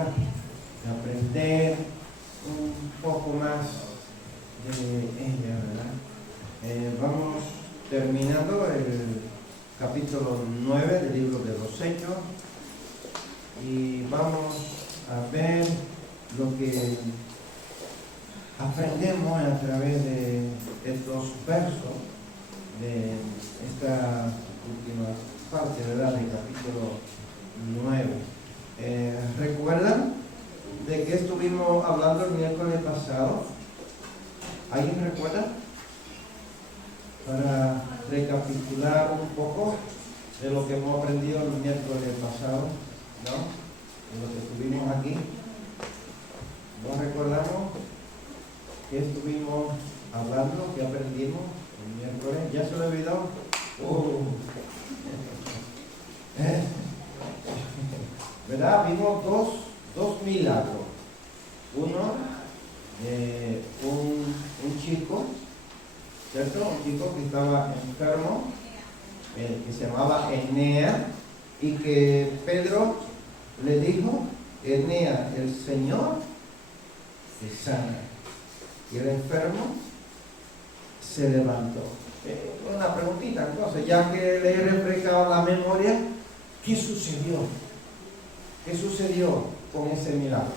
manera de aprender un poco más de ella, ¿verdad? Vamos terminando el capítulo 9 del libro de los Hechos y vamos a ver lo que aprendemos a través de estos versos de esta última parte, ¿verdad?, del capítulo 9. ¿Recuerdan de qué estuvimos hablando el miércoles pasado? ¿Alguien recuerda? Para recapitular un poco de lo que hemos aprendido el miércoles pasado, ¿no? De lo que estuvimos aquí. ¿No recordamos qué estuvimos hablando, qué aprendimos el miércoles? ¿Ya se lo olvidó? ¿Verdad? Vimos dos milagros. Uno, un chico, ¿cierto? Un chico que estaba enfermo, que se llamaba Enea, y que Pedro le dijo: Enea, el Señor te sana. Y el enfermo se levantó. Una preguntita, entonces, ya que le he refrescado la memoria, ¿qué sucedió? ¿Qué sucedió con ese milagro?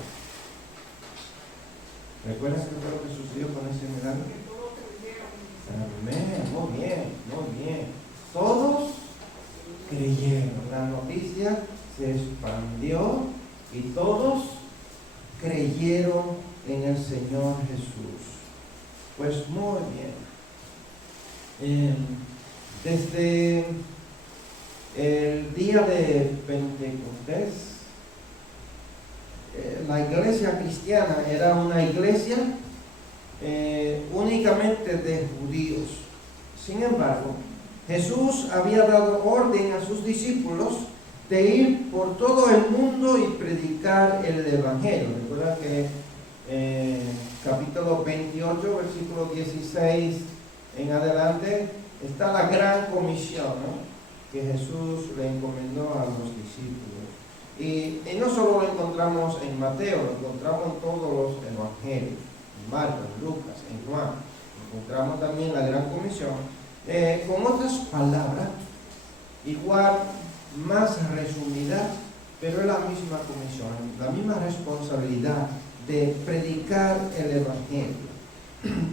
¿Recuerdas qué fue lo que sucedió con ese milagro? Amén, muy bien, muy bien. Todos creyeron. La noticia se expandió y todos creyeron en el Señor Jesús. Pues muy bien. Desde el día de Pentecostés, la iglesia cristiana era una iglesia únicamente de judíos. Sin embargo, Jesús había dado orden a sus discípulos de ir por todo el mundo y predicar el Evangelio. Recuerda que capítulo 28, versículo 16 en adelante, está la gran comisión, ¿no?, que Jesús le encomendó a los discípulos. Y no solo lo encontramos en Mateo, lo encontramos en todos los evangelios, en Marcos, en Lucas, en Juan. Encontramos también la gran comisión, con otras palabras, igual, más resumida, pero es la misma comisión, la misma responsabilidad de predicar el evangelio.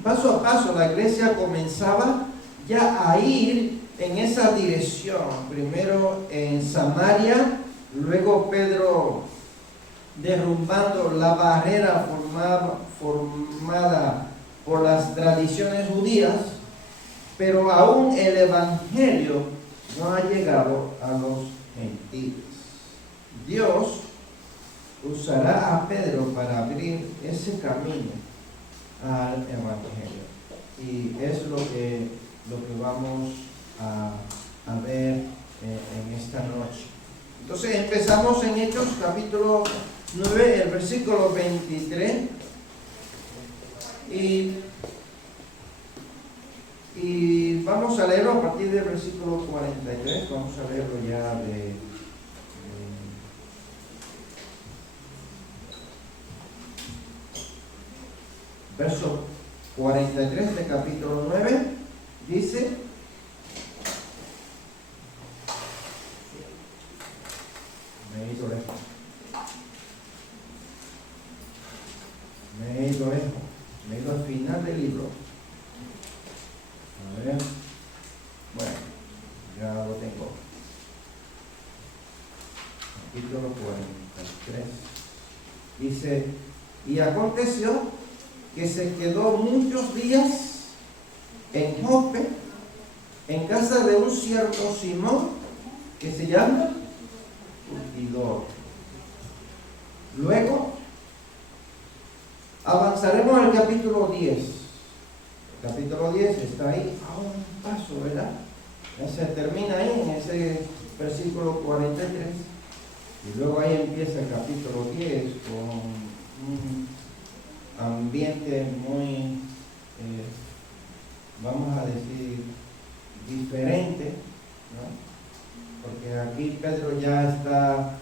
Paso a paso la iglesia comenzaba ya a ir en esa dirección. Primero en Samaria, luego Pedro derrumbando la barrera formada por las tradiciones judías, pero aún el evangelio no ha llegado a los gentiles. Dios usará a Pedro para abrir ese camino al evangelio, y es lo que vamos a ver en esta noche. Entonces empezamos en Hechos capítulo 9, el versículo 23, y vamos a leerlo a partir del versículo 43. Vamos a leerlo ya de verso 43 de capítulo 9. Dice: me he ido lejos, me he ido al final del libro. A ver, bueno, ya lo tengo. Capítulo 43. Dice: y aconteció que se quedó muchos días en Jope, en casa de un cierto Simón, que se llama Curtidor. Luego avanzaremos al capítulo 10. El capítulo 10 está ahí a un paso, ¿verdad? Ya se termina ahí en ese versículo 43. Y luego ahí empieza el capítulo 10 con un ambiente muy, vamos a decir, diferente, ¿no? Porque aquí Pedro ya está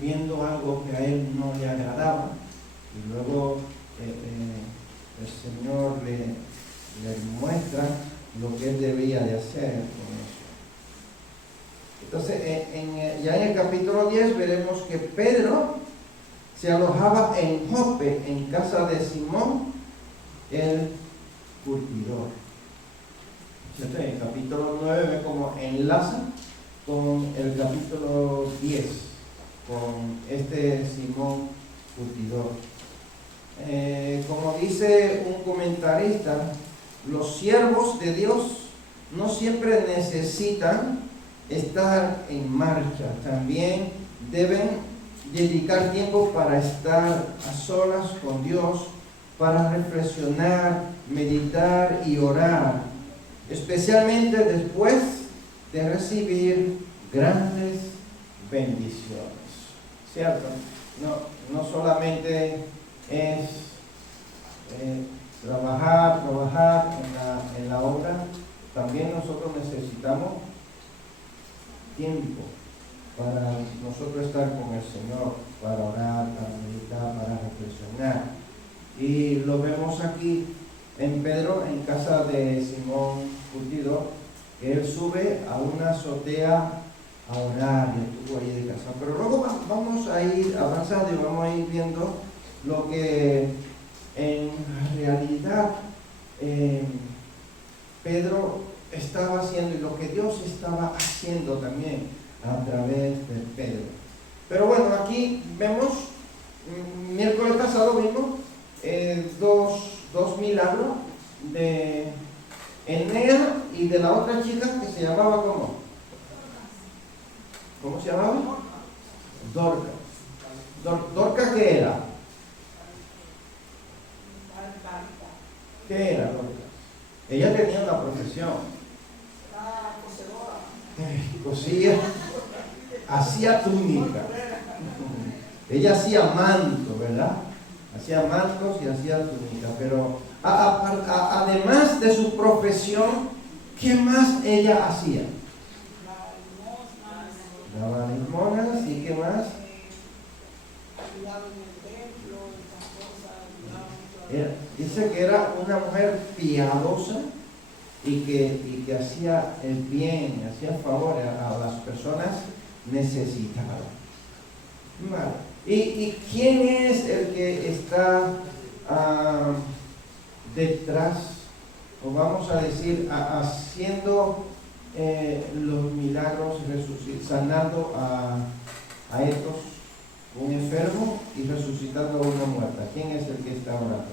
viendo algo que a él no le agradaba, y luego el Señor le muestra lo que él debía de hacer con eso. Entonces, ya en el capítulo 10 veremos que Pedro se alojaba en Jope, en casa de Simón, el curtidor. En el capítulo 9 ve cómo enlaza con el capítulo 10, con este Simón curtidor. Como dice un comentarista, los siervos de Dios no siempre necesitan estar en marcha, también deben dedicar tiempo para estar a solas con Dios, para reflexionar, meditar y orar, especialmente después de recibir grandes bendiciones, ¿cierto? No solamente es trabajar en la obra, también nosotros necesitamos tiempo para nosotros estar con el Señor, para orar, para meditar, para reflexionar. Y lo vemos aquí en Pedro, en casa de Simón curtidor, que él sube a una azotea a orar y estuvo ahí de casa. Pero luego vamos a ir avanzando y vamos a ir viendo lo que en realidad Pedro estaba haciendo y lo que Dios estaba haciendo también a través de Pedro. Pero bueno, aquí vemos, miércoles pasado vimos dos milagros de Enea y de la otra chica que se llamaba ¿cómo se llamaba? Dorcas. ¿Dorcas qué era? ¿Qué era Dorcas? Ella tenía una profesión. Cosía, hacía túnica. Ella hacía manto, ¿verdad? Hacía mantos y hacía túnica. Pero además de su profesión, ¿qué más ella hacía? Daba limonas y ¿qué más? Dice que era una mujer piadosa y que hacía el bien, hacía favor a las personas necesitadas. Vale. ¿Y quién es el que está detrás, o vamos a decir, haciendo los milagros, sanando a estos, un enfermo y resucitando a una muerta? ¿Quién es el que está orando?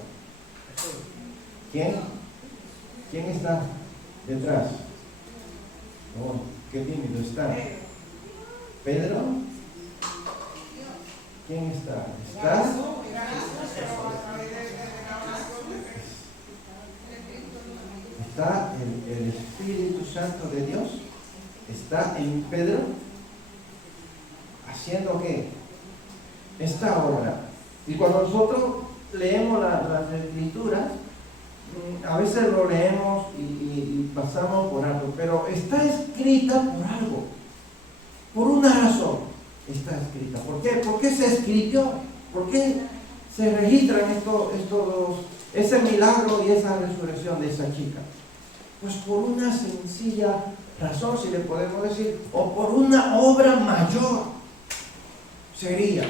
¿Quién está detrás? Oh, qué tímido está. ¿Pedro? ¿Quién está? ¿Está el Espíritu Santo de Dios? ¿Está en Pedro? ¿Haciendo qué? Esta obra. Y cuando nosotros leemos las escrituras, a veces lo leemos y pasamos por algo, pero está escrita por algo, por una razón está escrita. ¿Por qué? ¿Por qué se escribió? ¿Por qué se registran estos dos, ese milagro y esa resurrección de esa chica? Pues por una sencilla razón, si le podemos decir, o por una obra mayor sería,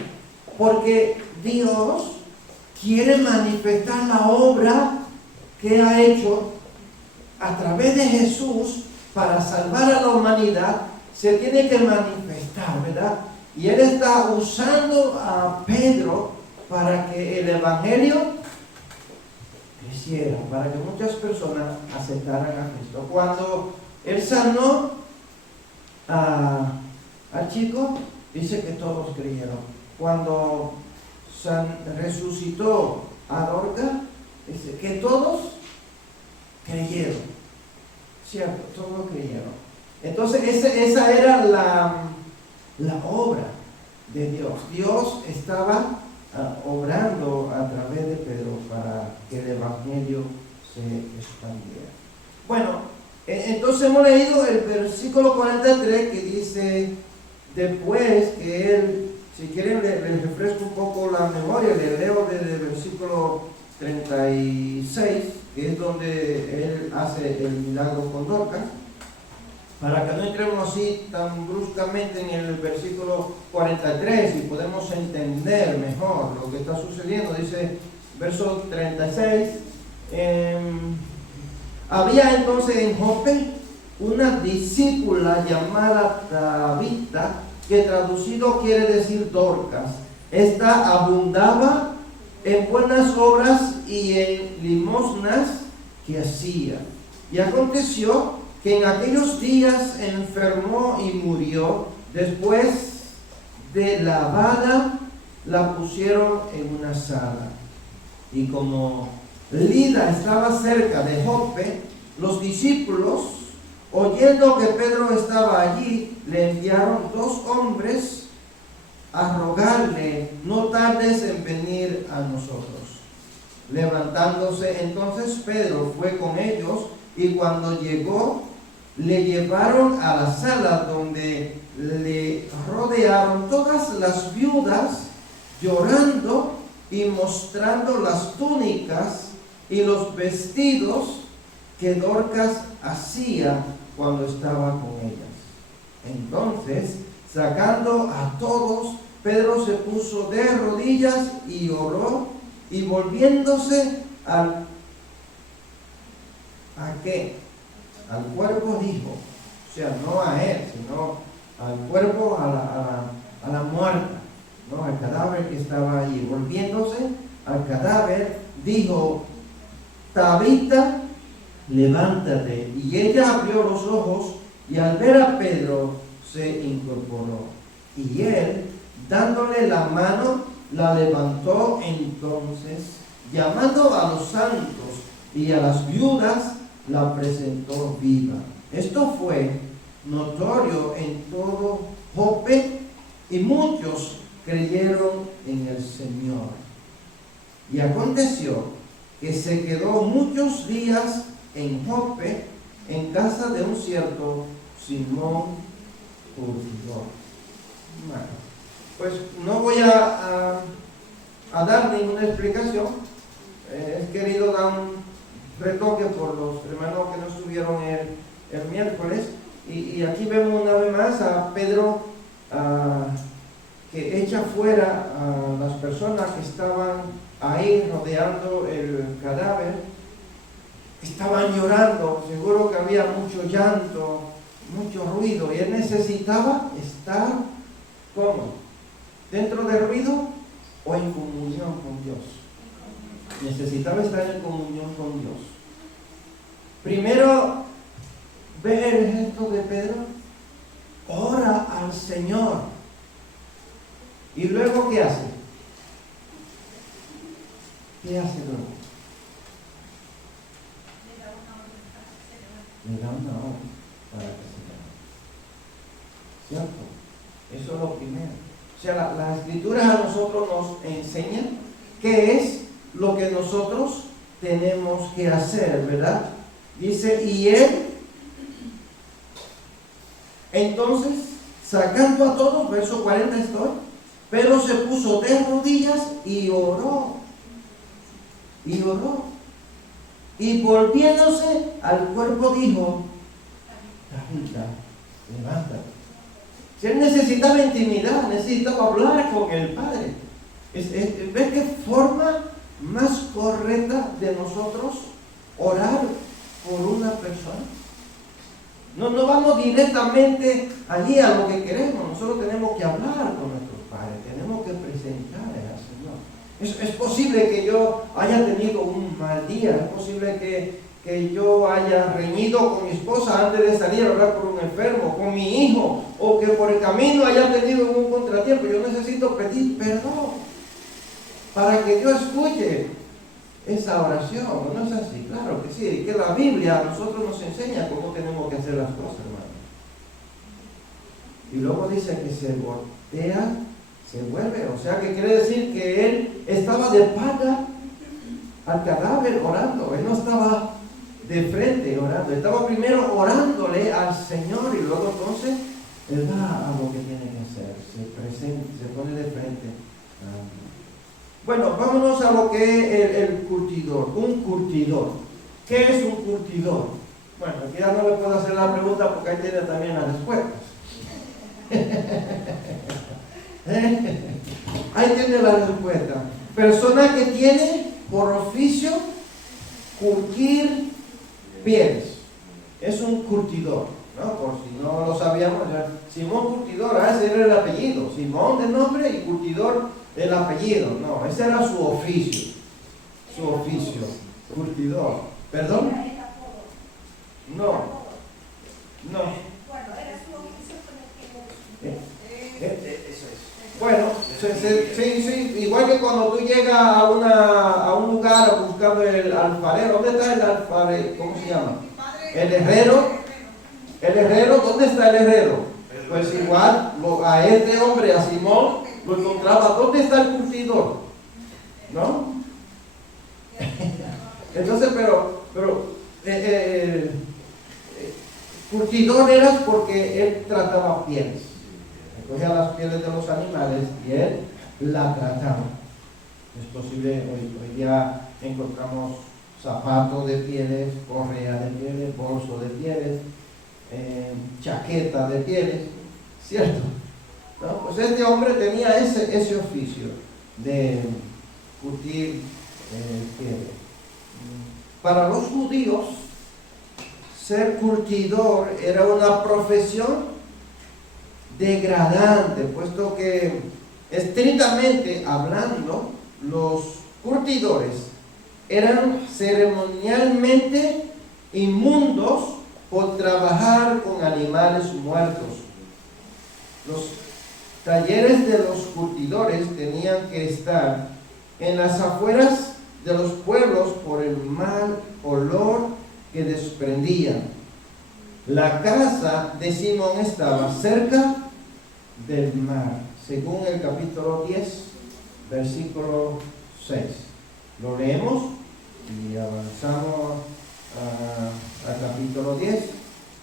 porque Dios quiere manifestar la obra que ha hecho a través de Jesús para salvar a la humanidad. Se tiene que manifestar, ¿verdad? Y Él está usando a Pedro para que el Evangelio creciera, para que muchas personas aceptaran a Cristo. Cuando Él sanó al chico, dice que todos creyeron. Cuando resucitó a Dorcas, dice que todos creyeron. Cierto, todos creyeron. Entonces esa era la obra de Dios. Dios estaba obrando a través de Pedro para que el Evangelio se expandiera. Bueno, entonces hemos leído el versículo 43 que dice: después que él Si quieren, les refresco un poco la memoria, les leo desde el versículo 36, que es donde él hace el milagro con Dorcas, para que no entremos así tan bruscamente en el versículo 43 y podemos entender mejor lo que está sucediendo. Dice, verso 36, había entonces en Jope una discípula llamada Tabita, que traducido quiere decir Dorcas. Esta abundaba en buenas obras y en limosnas que hacía. Y aconteció que en aquellos días enfermó y murió. Después de lavada, la pusieron en una sala. Y como Lida estaba cerca de Jope, los discípulos, oyendo que Pedro estaba allí, le enviaron 2 hombres a rogarle: no tardes en venir a nosotros. Levantándose entonces Pedro fue con ellos, y cuando llegó, le llevaron a la sala, donde le rodearon todas las viudas, llorando y mostrando las túnicas y los vestidos que Dorcas hacía cuando estaba con ellas. Entonces, sacando a todos, Pedro se puso de rodillas y oró, y volviéndose ¿a qué? Al cuerpo dijo, o sea, no a él, sino al cuerpo, a la muerta, ¿no? Al cadáver que estaba allí. Volviéndose al cadáver, dijo: Tabita, levántate. Y ella abrió los ojos, y al ver a Pedro se incorporó. Y él, dándole la mano, la levantó. Entonces, llamando a los santos y a las viudas, la presentó viva. Esto fue notorio en todo Jope, y muchos creyeron en el Señor. Y aconteció que se quedó muchos días en Jope, en casa de un cierto Simón Curtidor. Bueno, pues no voy a dar ninguna explicación. He querido dar un retoque por los hermanos que no estuvieron el miércoles, y aquí vemos una vez más a Pedro que echa fuera a las personas que estaban ahí rodeando el cadáver. Estaban llorando, seguro que había mucho llanto, mucho ruido, y él necesitaba estar ¿cómo? ¿Dentro del ruido o en comunión con Dios? Necesitaba estar en comunión con Dios. Primero, ve el gesto de Pedro, ora al Señor. Y luego, ¿qué hace? ¿Qué hace luego? Le da una hora para que se llame. ¿Cierto? Eso es lo primero. O sea, las escrituras a nosotros nos enseñan qué es lo que nosotros tenemos que hacer, ¿verdad? Dice, y él, entonces, sacando a todos, verso 40 estoy, Pedro se puso de rodillas y oró. Y oró. Y volviéndose al cuerpo dijo: Tabita, levántate. Si él necesitaba intimidad, necesitaba hablar con el Padre. ¿Ves qué forma más correcta de nosotros orar por una persona? No vamos directamente allí a lo que queremos. Nosotros tenemos que hablar con nuestros padres, tenemos que presentarles al Señor. Es posible que yo haya tenido un mal día, es posible que yo haya reñido con mi esposa antes de salir a orar por un enfermo, con mi hijo, o que por el camino haya tenido un contratiempo. Yo necesito pedir perdón para que Dios escuche esa oración. ¿No es así? Claro que sí, que la Biblia a nosotros nos enseña cómo tenemos que hacer las cosas, hermano. Y luego dice que se voltea, se vuelve, o sea que quiere decir que él estaba de espalda al cadáver orando. Él no estaba de frente orando, estaba primero orándole al Señor, y luego entonces Él va a lo que tiene que hacer, se pone de frente. Bueno, vámonos a lo que es el curtidor, un curtidor. ¿Qué es un curtidor? Bueno, aquí ya no le puedo hacer la pregunta porque ahí tiene también las respuestas. Ahí tiene la respuesta. Persona que tiene por oficio curtir pieles. Es un curtidor, ¿no? Por si no lo sabíamos, Simón Curtidor, ese era el apellido. Simón de nombre y Curtidor el apellido. No, ese era su oficio. Su oficio, curtidor. ¿Perdón? No. No. Bueno, era su oficio con el que Eso es. Bueno, sí, igual que cuando tú llegas a un lugar a buscar el alfarero. ¿Dónde está el alfarero? ¿Cómo se llama? El herrero. El herrero, ¿dónde está el herrero? Pues igual a este hombre, a Simón, lo encontraba. ¿Dónde está el curtidor? ¿No? Entonces, curtidor era porque él trataba pieles. Recogía las pieles de los animales y él la trataba. Es posible, hoy día encontramos zapatos de pieles, correa de pieles, bolso de pieles, chaqueta de pieles, ¿cierto? ¿No? Pues este hombre tenía ese oficio de curtir pieles. Para los judíos, ser curtidor era una profesión degradante, puesto que estrictamente hablando, los curtidores eran ceremonialmente inmundos por trabajar con animales muertos. Los talleres de los curtidores tenían que estar en las afueras de los pueblos por el mal olor que desprendían. La casa de Simón estaba cerca del mar, según el capítulo 10, versículo 6. Lo leemos y avanzamos al capítulo 10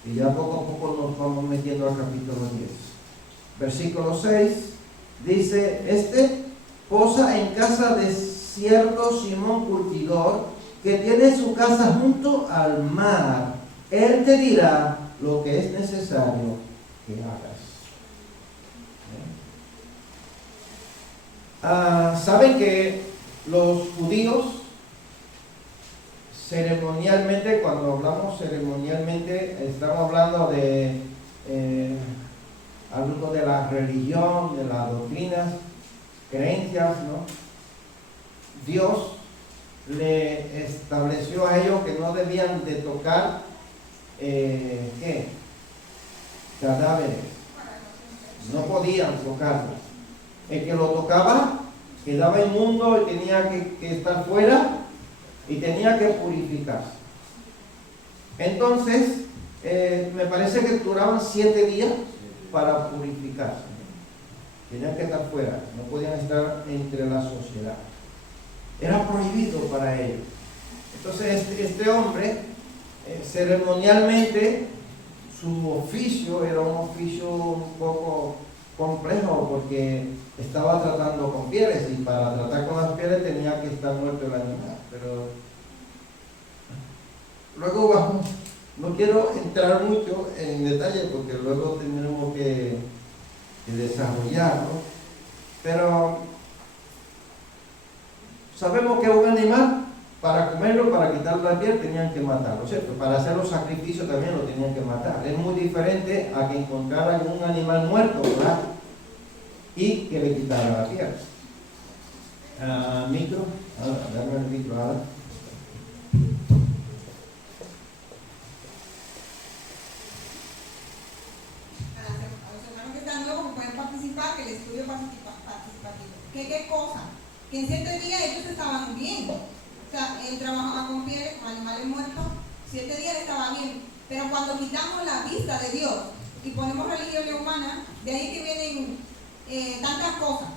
y ya poco a poco nos vamos metiendo al capítulo 10. Versículo 6 dice, posa en casa de cierto Simón curtidor que tiene su casa junto al mar. Él te dirá lo que es necesario que hagas. Saben que los judíos ceremonialmente, cuando hablamos ceremonialmente, estamos hablando de algo de la religión, de las doctrinas, creencias, ¿no? Dios le estableció a ellos que no debían de tocar cadáveres, no podían tocarlos. El que lo tocaba quedaba inmundo y tenía que estar fuera y tenía que purificarse. Entonces, me parece que duraban 7 días para purificarse. Tenían que estar fuera, no podían estar entre la sociedad. Era prohibido para ellos. Entonces, este hombre, ceremonialmente, su oficio era un oficio un poco complejo porque estaba tratando con pieles y para tratar con las pieles tenía que estar muerto el animal. Pero luego vamos, no quiero entrar mucho en detalle porque luego tendremos que desarrollarlo, pero sabemos que un animal, para comerlo, para quitarle la piel, tenían que matarlo, ¿cierto? Para hacer los sacrificios también lo tenían que matar. Es muy diferente a que encontraran un animal muerto, ¿verdad? Y que le quitaran la piel. Micro, dame el micro ahora. A los hermanos que están nuevos que pueden participar, que el estudio participativo. ¿Qué cosa? Que en 7 días ellos estaban bien. O sea, él trabajaba con pieles, con animales muertos, 7 días estaba bien. Pero cuando quitamos la vista de Dios y ponemos religión humana, de ahí que vienen tantas cosas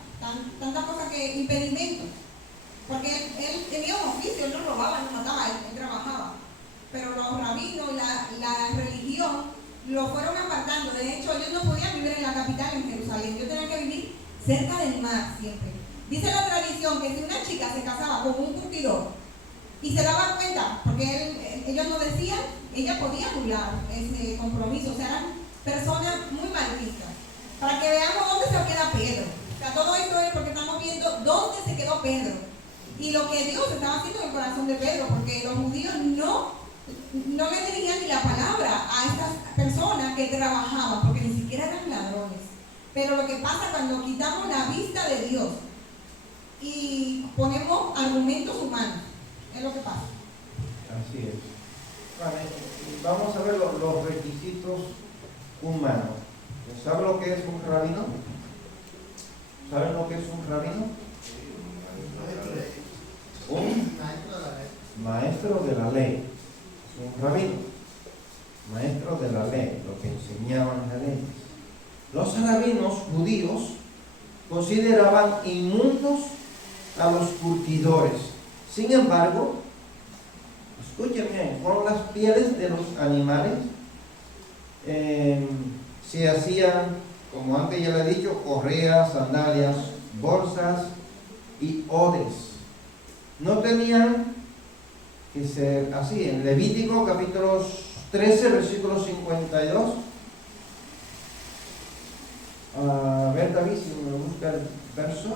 que impedimentos. Porque él tenía un oficio, él no robaba, no mataba, él trabajaba. Pero los rabinos, la religión, lo fueron apartando. De hecho, ellos no podían vivir en la capital, en Jerusalén. Ellos tenían que vivir cerca del mar siempre. Dice la tradición que si una chica se casaba con un curtidor y se daba cuenta, porque ellos no decían, ella podía burlar ese compromiso. O sea, eran personas muy malvistas. Para que veamos dónde se queda Pedro. O sea, todo esto es porque estamos viendo dónde se quedó Pedro. Y lo que Dios estaba haciendo en el corazón de Pedro, porque los judíos no le dirigían ni la palabra a estas personas que trabajaban, porque ni siquiera eran ladrones. Pero lo que pasa cuando quitamos la vista de Dios y ponemos argumentos humanos, es lo que pasa. Así es. Vale, vamos a ver los requisitos humanos. ¿Saben lo que es un rabino? ¿Saben lo que es un rabino? Un maestro de la ley. Un rabino, maestro de la ley, lo que enseñaban la ley. Los rabinos judíos consideraban inmundos a los curtidores. Sin embargo, escuchen bien, con las pieles de los animales se hacían, como antes ya le he dicho, correas, sandalias, bolsas y odes. No tenían que ser así. En Levítico capítulo 13, versículo 52. A ver, David, si me busca el verso.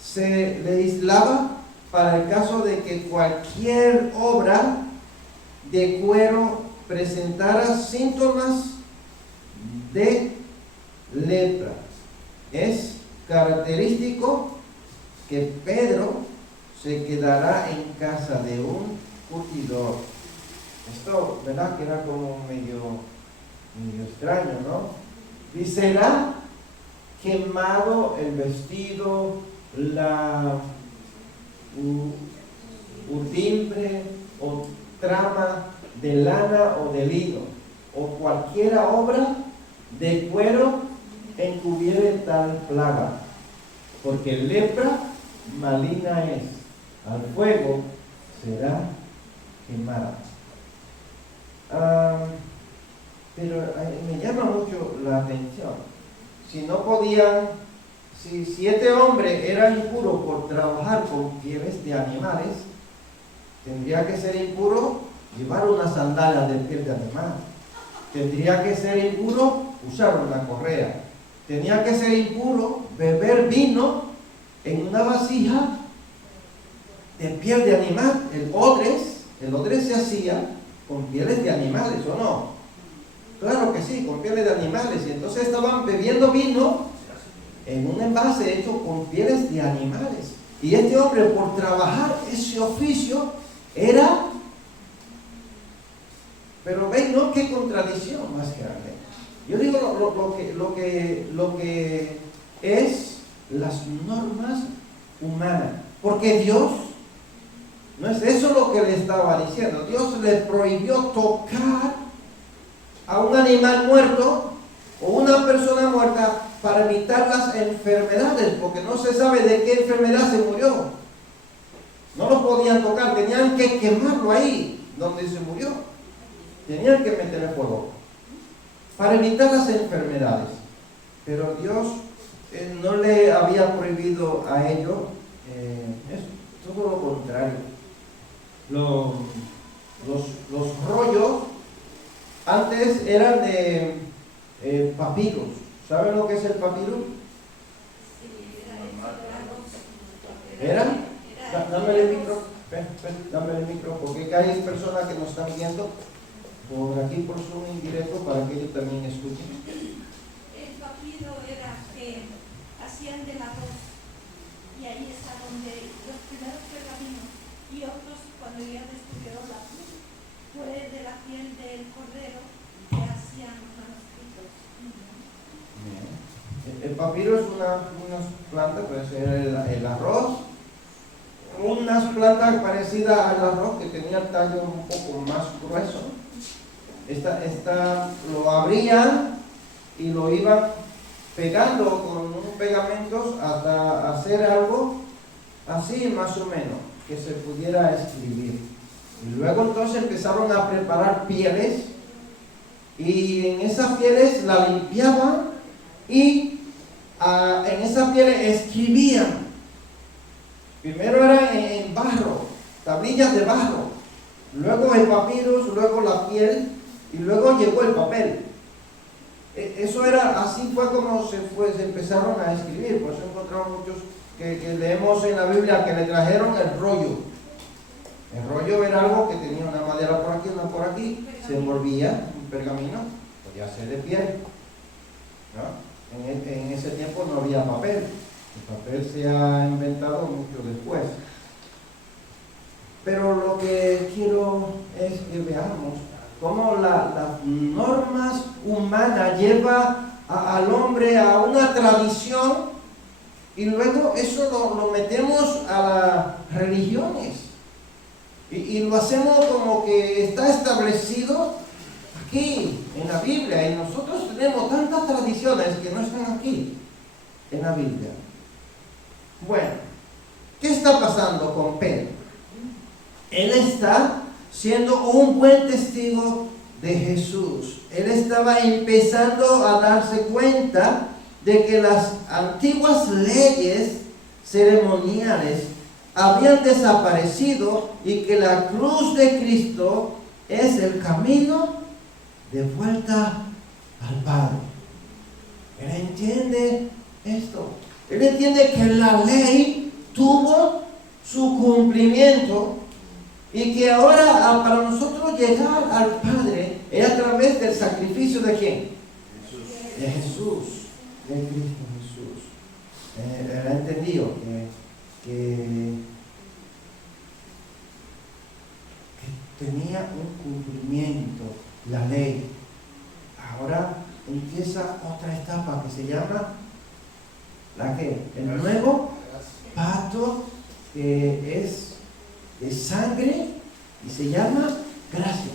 Se legislaba para el caso de que cualquier obra de cuero presentara síntomas de lepra. Es característico que Pedro se quedará en casa de un curtidor. Esto, ¿verdad? Que era como medio extraño, ¿no? Y será quemado el vestido, la urdimbre o trama de lana o de lino, o cualquier obra de cuero encubriere tal plaga, porque lepra maligna es, al fuego será quemada. Pero me llama mucho la atención. Si no podían, si 7 hombres eran impuros por trabajar con pieles de animales, tendría que ser impuro llevar una sandalia de piel de animal. Tendría que ser impuro usar una correa. Tenía que ser impuro beber vino en una vasija de piel de animal. El odre se hacía con pieles de animales, ¿o no? Claro que sí, con pieles de animales. Y entonces estaban bebiendo vino en un envase hecho con pieles de animales. Y este hombre, por trabajar ese oficio, era... Pero ven, ¿no? Qué contradicción más grande. Yo digo lo que es las normas humanas. Porque Dios, no es eso lo que le estaba diciendo. Dios le prohibió tocar a un animal muerto o una persona muerta para evitar las enfermedades, porque no se sabe de qué enfermedad se murió. No lo podían tocar, tenían que quemarlo ahí donde se murió. Tenían que meterle fuego para evitar las enfermedades. Pero Dios no le había prohibido a ellos eso, todo lo contrario. Los rollos antes eran de papiros. ¿Saben lo que es el papiro? ¿Era? Dame el micro. Dame el micro, porque hay personas que nos están viendo por aquí por Zoom indirecto para que ellos también escuchen. El papiro era que hacían del arroz y ahí está donde los primeros pergaminos y otros cuando ya descubrieron la piel fue de la piel del cordero que hacían manuscritos. El papiro es unas plantas, puede ser el arroz, unas plantas parecidas al arroz que tenía el tallo un poco más grueso. Esta lo abrían y lo iban pegando con unos pegamentos hasta hacer algo así más o menos, que se pudiera escribir. Y luego entonces empezaron a preparar pieles y en esas pieles la limpiaban y en esas pieles escribían. Primero era en barro, tablillas de barro, luego el papyrus, luego la piel y luego llegó el papel. Eso era, así fue como se empezaron a escribir. Por eso encontramos muchos que leemos en la Biblia que le trajeron el rollo. El rollo era algo que tenía una madera por aquí, una por aquí, se envolvía un pergamino, podía ser de piel, ¿no? En ese tiempo no había papel. El papel se ha inventado mucho después. Pero lo que quiero es que veamos cómo las normas humanas llevan al hombre a una tradición y luego eso lo metemos a las religiones y lo hacemos como que está establecido aquí en la Biblia, y nosotros tenemos tantas tradiciones que no están aquí en la Biblia. Bueno, ¿qué está pasando con Pedro? Él está siendo un buen testigo de Jesús. Él estaba empezando a darse cuenta de que las antiguas leyes ceremoniales habían desaparecido y que la cruz de Cristo es el camino de vuelta al Padre. Él entiende esto. Él entiende que la ley tuvo su cumplimiento y que ahora para nosotros llegar al Padre es a través del sacrificio ¿de quién? Jesús. De Jesús, de Cristo Jesús. Él ha entendido que tenía un cumplimiento la ley. Ahora empieza otra etapa que se llama ¿la qué? El nuevo pacto, que es de sangre y se llama gracia.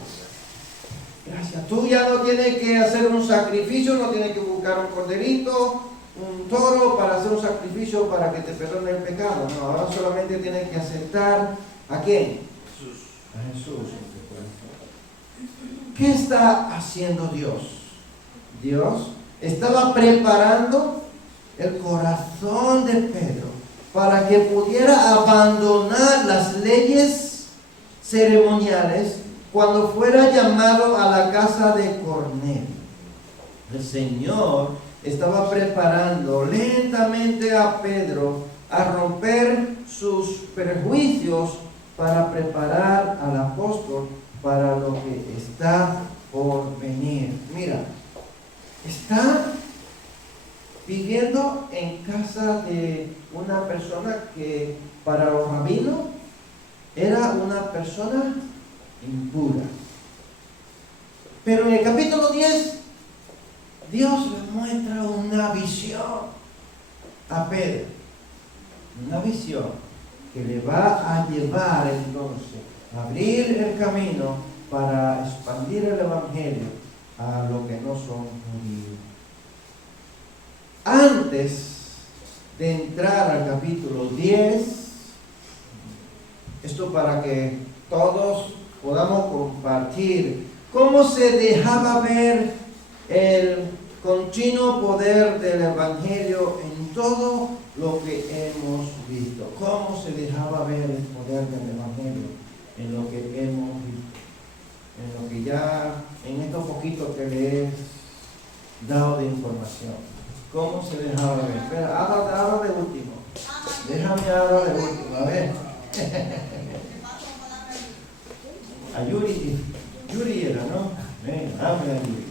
Gracias. Tú ya no tienes que hacer un sacrificio, no tienes que buscar un corderito, un toro para hacer un sacrificio para que te perdone el pecado. No, ahora solamente tienes que aceptar ¿a quién? Jesús. A Jesús. ¿Qué está haciendo Dios? Dios estaba preparando el corazón de Pedro para que pudiera abandonar las leyes ceremoniales cuando fuera llamado a la casa de Cornelio. El Señor estaba preparando lentamente a Pedro a romper sus prejuicios para preparar al apóstol para lo que está por venir. Mira, está viviendo en casa de una persona que para los rabinos era una persona impura. Pero en el capítulo 10, Dios le muestra una visión a Pedro. Una visión que le va a llevar entonces a abrir el camino para expandir el evangelio a los que no son judíos. Antes de entrar al capítulo 10, esto para que todos podamos compartir cómo se dejaba ver el continuo poder del evangelio en todo lo que hemos visto. Cómo se dejaba ver el poder del evangelio en lo que hemos visto, en lo que ya en estos poquitos que les he dado de información. ¿Cómo se dejaba ver? Espera, habla de último. Déjame hablar de último, a ver. A Yuri era, ¿no? Ven, habla a Yuri.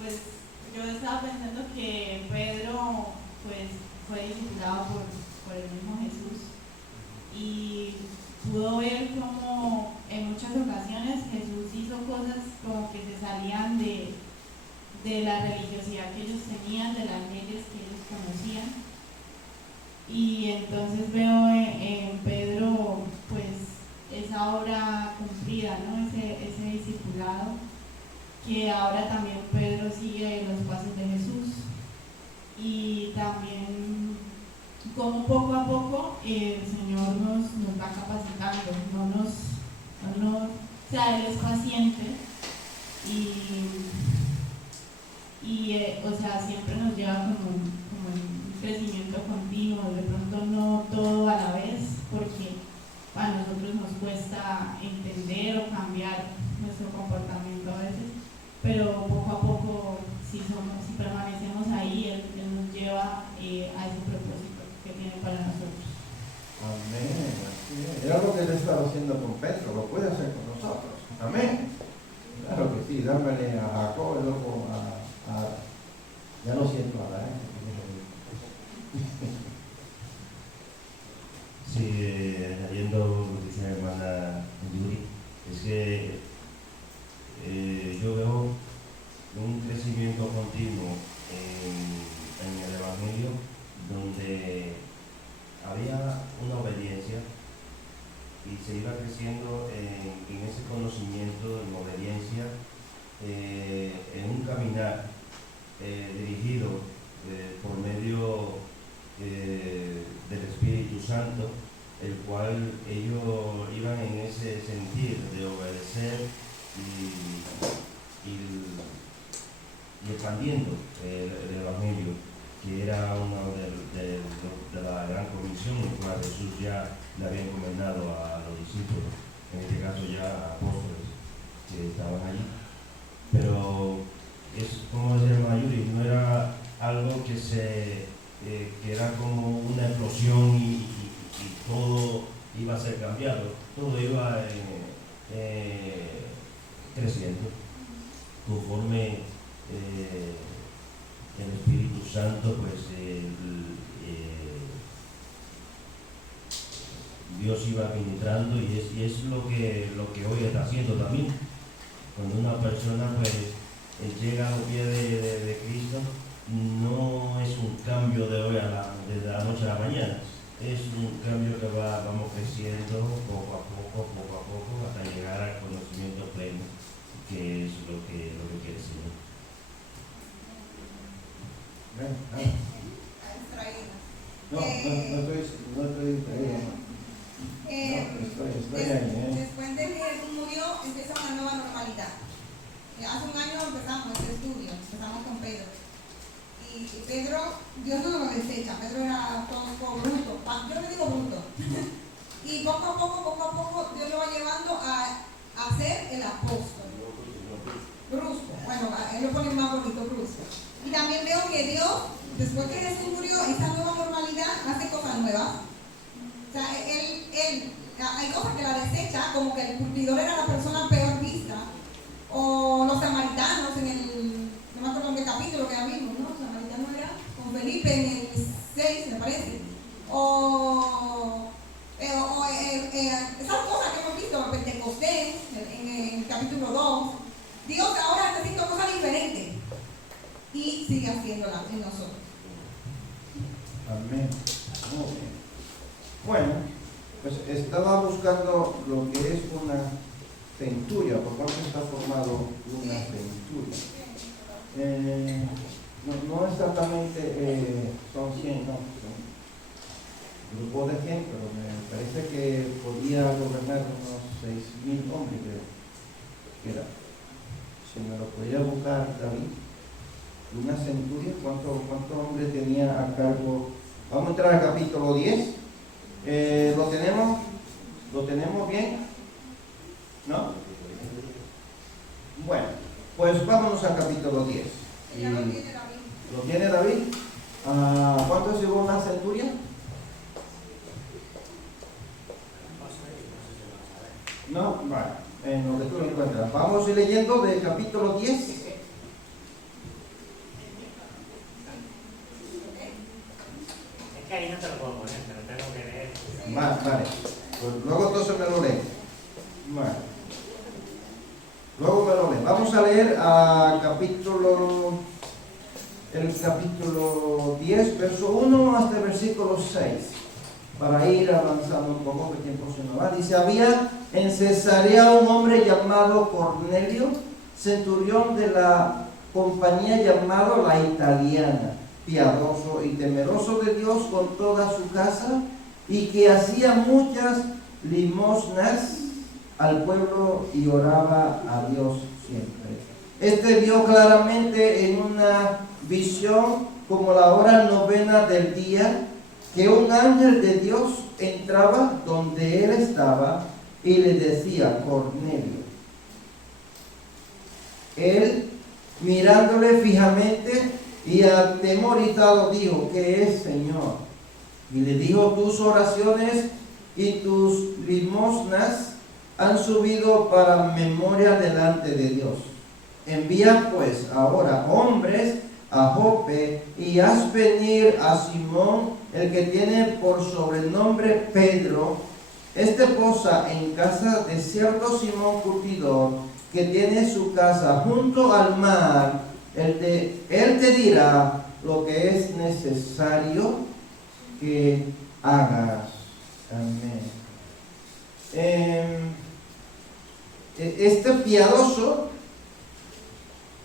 Pues yo estaba pensando que Pedro pues fue discipulado por el mismo Jesús y pudo ver cómo en muchas ocasiones Jesús hizo cosas como que se salían de la religiosidad que ellos tenían, de las leyes que ellos conocían. Y entonces veo en Pedro pues esa obra cumplida, ¿no? Ese discipulado, que ahora también Pedro sigue los pasos de Jesús. Y también como poco a poco el Señor nos va capacitando, o sea, Él es paciente o sea, siempre nos lleva como en un crecimiento continuo, de pronto no todo a la vez, porque a nosotros nos cuesta entender o cambiar nuestro comportamiento a veces, pero poco a poco, si permanecemos ahí, Él nos lleva a ese propósito que tiene para nosotros. Amén. Así es. Era lo que Él estaba haciendo con Pedro, lo puede hacer con nosotros. Amén. Claro que sí, dámele a Jacob, y luego ya lo siento a la Sí, añadiendo lo que dice mi hermana Yuri, es que yo veo un crecimiento continuo en el Evangelio donde había una obediencia y se iba creciendo en ese conocimiento, en obediencia, en un caminar dirigido por medio del Espíritu Santo, el cual ellos iban en ese sentir de obedecer y expandiendo el Evangelio, que era una de la gran comisión, en la cual Jesús ya le había encomendado a los discípulos, en este caso ya a apóstoles que estaban allí. Pero es como decía el Mayuri, no era algo que era como una explosión y todo iba a ser cambiado, todo iba creciendo conforme el Espíritu Santo, pues Dios iba ministrando y es lo que hoy está haciendo también. Cuando una persona pues llega a los pies de Cristo, no es un cambio de hoy de la noche a la mañana, es un cambio que vamos creciendo poco a poco hasta llegar al conocimiento pleno, que es lo que quiere el Señor. No estoy ahí. Después de que Jesús murió, empieza una nueva normalidad. Hace un año empezamos este estudio, empezamos con Pedro. Y Pedro, Dios no lo desecha, Pedro era todo bruto. Yo le digo bruto. Y poco a poco, Dios lo va llevando a ser el apóstol. Brusco. Bueno, él lo pone más bonito, brusco. Y también veo que Dios, después que Jesús murió, esta nueva normalidad hace cosas nuevas. O sea, hay cosas que la desecha, como que el curtidor era la persona peor vista, o los samaritanos no me acuerdo en qué capítulo que ya vimos, ¿no? Los samaritanos era con Felipe en el 6, me parece. Esas cosas que hemos visto en Pentecostés, en el capítulo 2, Dios ahora está haciendo cosas diferentes y sigue haciéndolas en nosotros. Amén. Muy bien. Bueno, pues estaba buscando lo que es una centuria, por cuánto está formado una centuria. No exactamente son 100, no, son grupos de gente, pero me parece que podía gobernar unos 6.000 hombres, creo que era. Si me lo podía buscar David, una centuria, ¿cuántos hombres tenía a cargo? Vamos a entrar al capítulo 10. ¿Lo tenemos? ¿Lo tenemos bien? ¿No? Bueno, pues vámonos al capítulo 10. Ya lo tiene David. ¿Lo tiene David? ¿Cuántos llevó una centuria? No, vale, en lo que tú lo encuentras. Vamos a ir leyendo del capítulo 10. Es que ahí no te lo puedo poner, te lo tengo que leer. Vale. Pues luego entonces me lo lee. Vale. Luego me lo lee. Vamos a leer el capítulo 10, verso 1 hasta el versículo 6. Para ir avanzando un poco, que el tiempo se nos va. Dice: había en Cesarea un hombre llamado Cornelio, centurión de la compañía llamado La Italiana, piadoso y temeroso de Dios con toda su casa, y que hacía muchas limosnas al pueblo y oraba a Dios siempre. Este vio claramente en una visión, como la hora novena del día, que un ángel de Dios entraba donde él estaba y le decía: Cornelio. Él, mirándole fijamente y atemorizado, dijo: ¿Qué es, Señor? Y le dijo: tus oraciones y tus limosnas han subido para memoria delante de Dios. Envía pues ahora hombres a Jope y haz venir a Simón, el que tiene por sobrenombre Pedro. Este posa en casa de cierto Simón curtidor, que tiene su casa junto al mar. Él te dirá lo que es necesario que hagas. Amén. Este piadoso,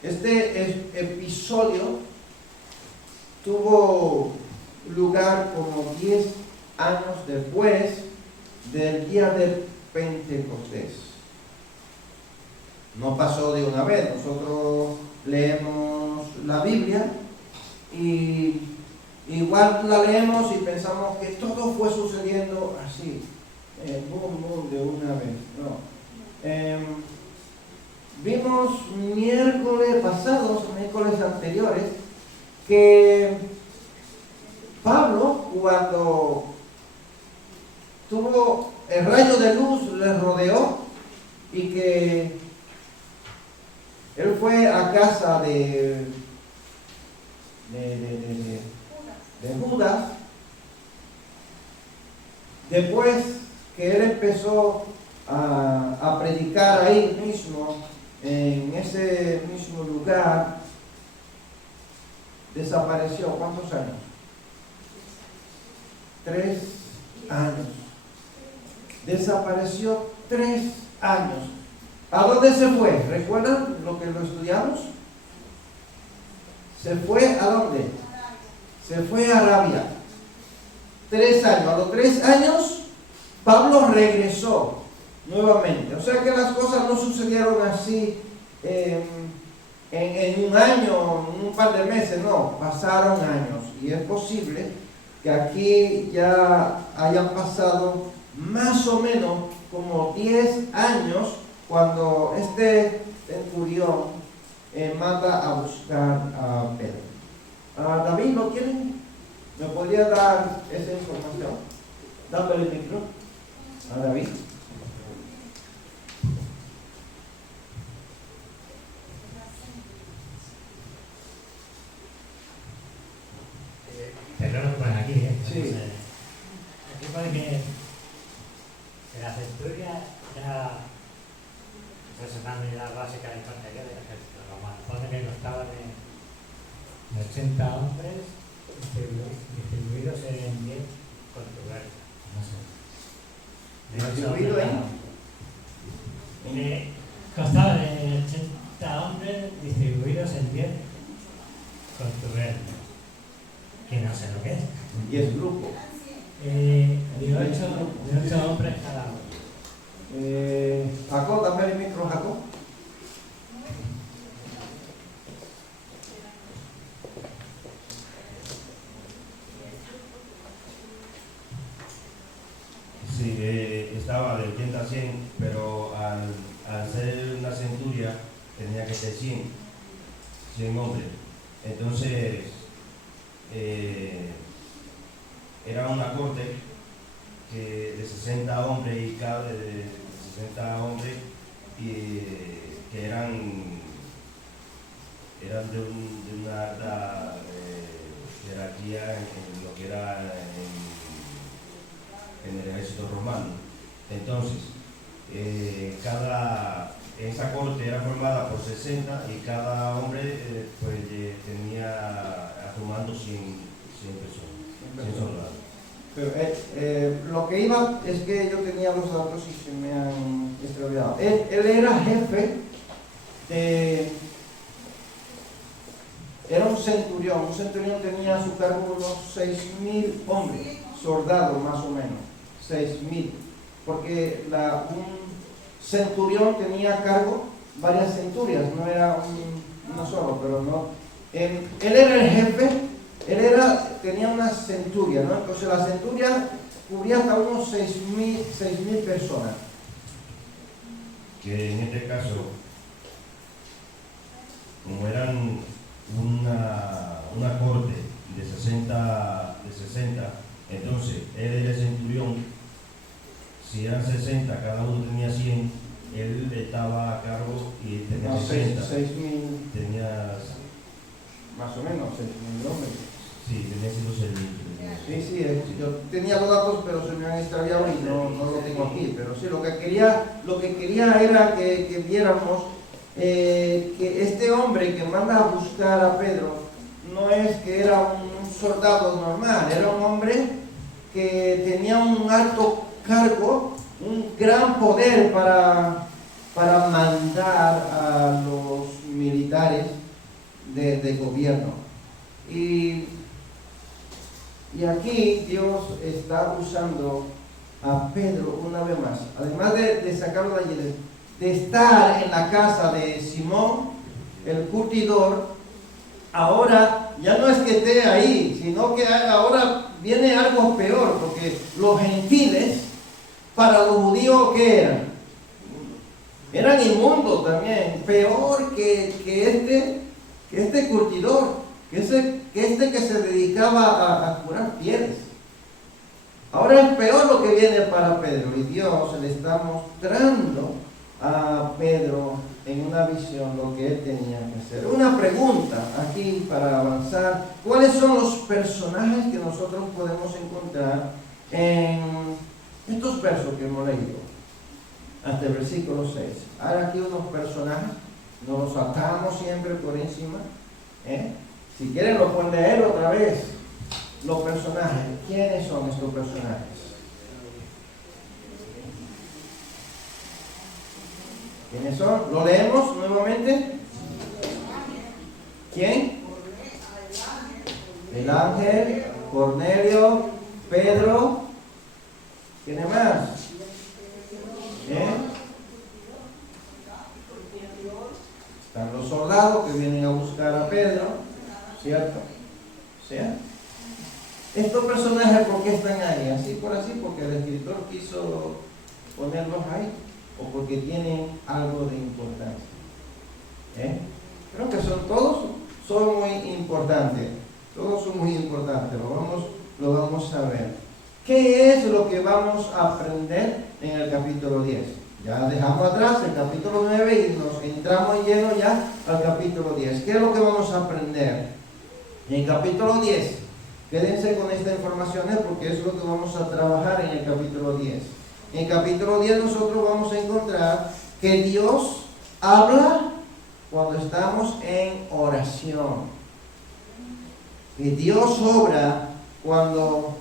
este episodio tuvo lugar como 10 años después del día de Pentecostés. No pasó de una vez. Nosotros leemos la Biblia y igual la leemos y pensamos que todo fue sucediendo así, boom, boom, de una vez. No. Vimos miércoles anteriores, que Pablo, cuando tuvo el rayo de luz, le rodeó, y que él fue a casa de Judas. Después que él empezó a predicar ahí mismo, en ese mismo lugar, desapareció. ¿Cuántos años? 3 años. Desapareció 3 años. ¿A dónde se fue? ¿Recuerdan lo que lo estudiamos? ¿Se fue a dónde? Se fue a Arabia. 3 años. A los 3 años, Pablo regresó nuevamente. O sea que las cosas no sucedieron así en un año, en un par de meses, no, pasaron años. Y es posible que aquí ya hayan pasado más o menos como 10 años cuando este centurión manda a buscar a Pedro. David, ¿lo tienen? ¿Me podría dar esa información? Dámele el micro a David. Perdón, pues aquí, Sí. Aquí pone que la centuria era una unidad básica de infantería del ejército romano. Pone que constaba de 80 hombres distribuidos en 10 contubernio. No sé. ¿Distribuido Constaba de 80 hombres distribuidos en 10 contubernios. Que no sé lo que es. 10 grupos. De 8 hombres cada uno. Jacob, dame el micro, Jacob. Sí, estaba de 80 a 100, pero al ser una centuria tenía que ser 100 hombres. Entonces, era una corte de 60 hombres y cada de 60 hombres que eran de una alta jerarquía en lo que era en el ejército romano. Entonces, esa corte era formada por 60 y cada hombre tenía a su mando 100 personas, 100 soldados. Pero lo que iba es que yo tenía los datos y se me han extraviado. Él era jefe era un centurión. Un centurión tenía a su cargo unos 6.000 hombres, soldados más o menos, 6.000. Porque un centurión tenía a cargo varias centurias, no era uno solo, pero no. Él era el jefe, tenía una centuria, ¿no? Entonces la centuria cubría hasta unos 6.000 personas. Que en este caso, como eran una corte de 60, entonces él era el centurión, si eran 60, cada uno tenía 100, él estaba a cargo y tenía 60. 6.000, Tenía, más o menos, 6.000 hombres. sí, tenía 106.000. Sí, yo tenía los datos, pero se me han extraviado y no lo tengo aquí. Pero sí, lo que quería era que viéramos que este hombre que manda a buscar a Pedro no es que era un soldado normal, era un hombre que tenía un alto cargo, un gran poder para mandar a los militares de gobierno. Y aquí Dios está usando a Pedro una vez más, además de sacarlo de allí, de estar en la casa de Simón, el curtidor. Ahora ya no es que esté ahí, sino que ahora viene algo peor, porque los gentiles, para los judíos, ¿qué eran? Eran inmundos también, peor que este curtidor, que se dedicaba a curar pieles. Ahora es peor lo que viene para Pedro, y Dios le está mostrando a Pedro en una visión lo que él tenía que hacer. Una pregunta aquí para avanzar: ¿cuáles son los personajes que nosotros podemos encontrar en estos versos que hemos leído hasta el versículo 6? Ahora aquí unos personajes, nos los saltamos siempre por encima, Si quieren lo pueden leer otra vez. Los personajes, ¿quiénes son estos personajes? ¿Quiénes son? ¿Lo leemos nuevamente? ¿Quién? El ángel, Cornelio, Pedro. ¿Quién más? Están los soldados que vienen a buscar a Pedro, ¿cierto? ¿Sí? Estos personajes, ¿por qué están ahí? Así, porque el escritor quiso ponerlos ahí, o porque tienen algo de importancia. Creo que son muy importantes. Todos son muy importantes. Lo vamos a ver. ¿Qué es lo que vamos a aprender en el capítulo 10? Ya dejamos atrás el capítulo 9 y nos entramos lleno ya al capítulo 10. ¿Qué es lo que vamos a aprender en el capítulo 10? Quédense con esta información porque es lo que vamos a trabajar en el capítulo 10. En el capítulo 10 nosotros vamos a encontrar que Dios habla cuando estamos en oración. Que Dios obra cuando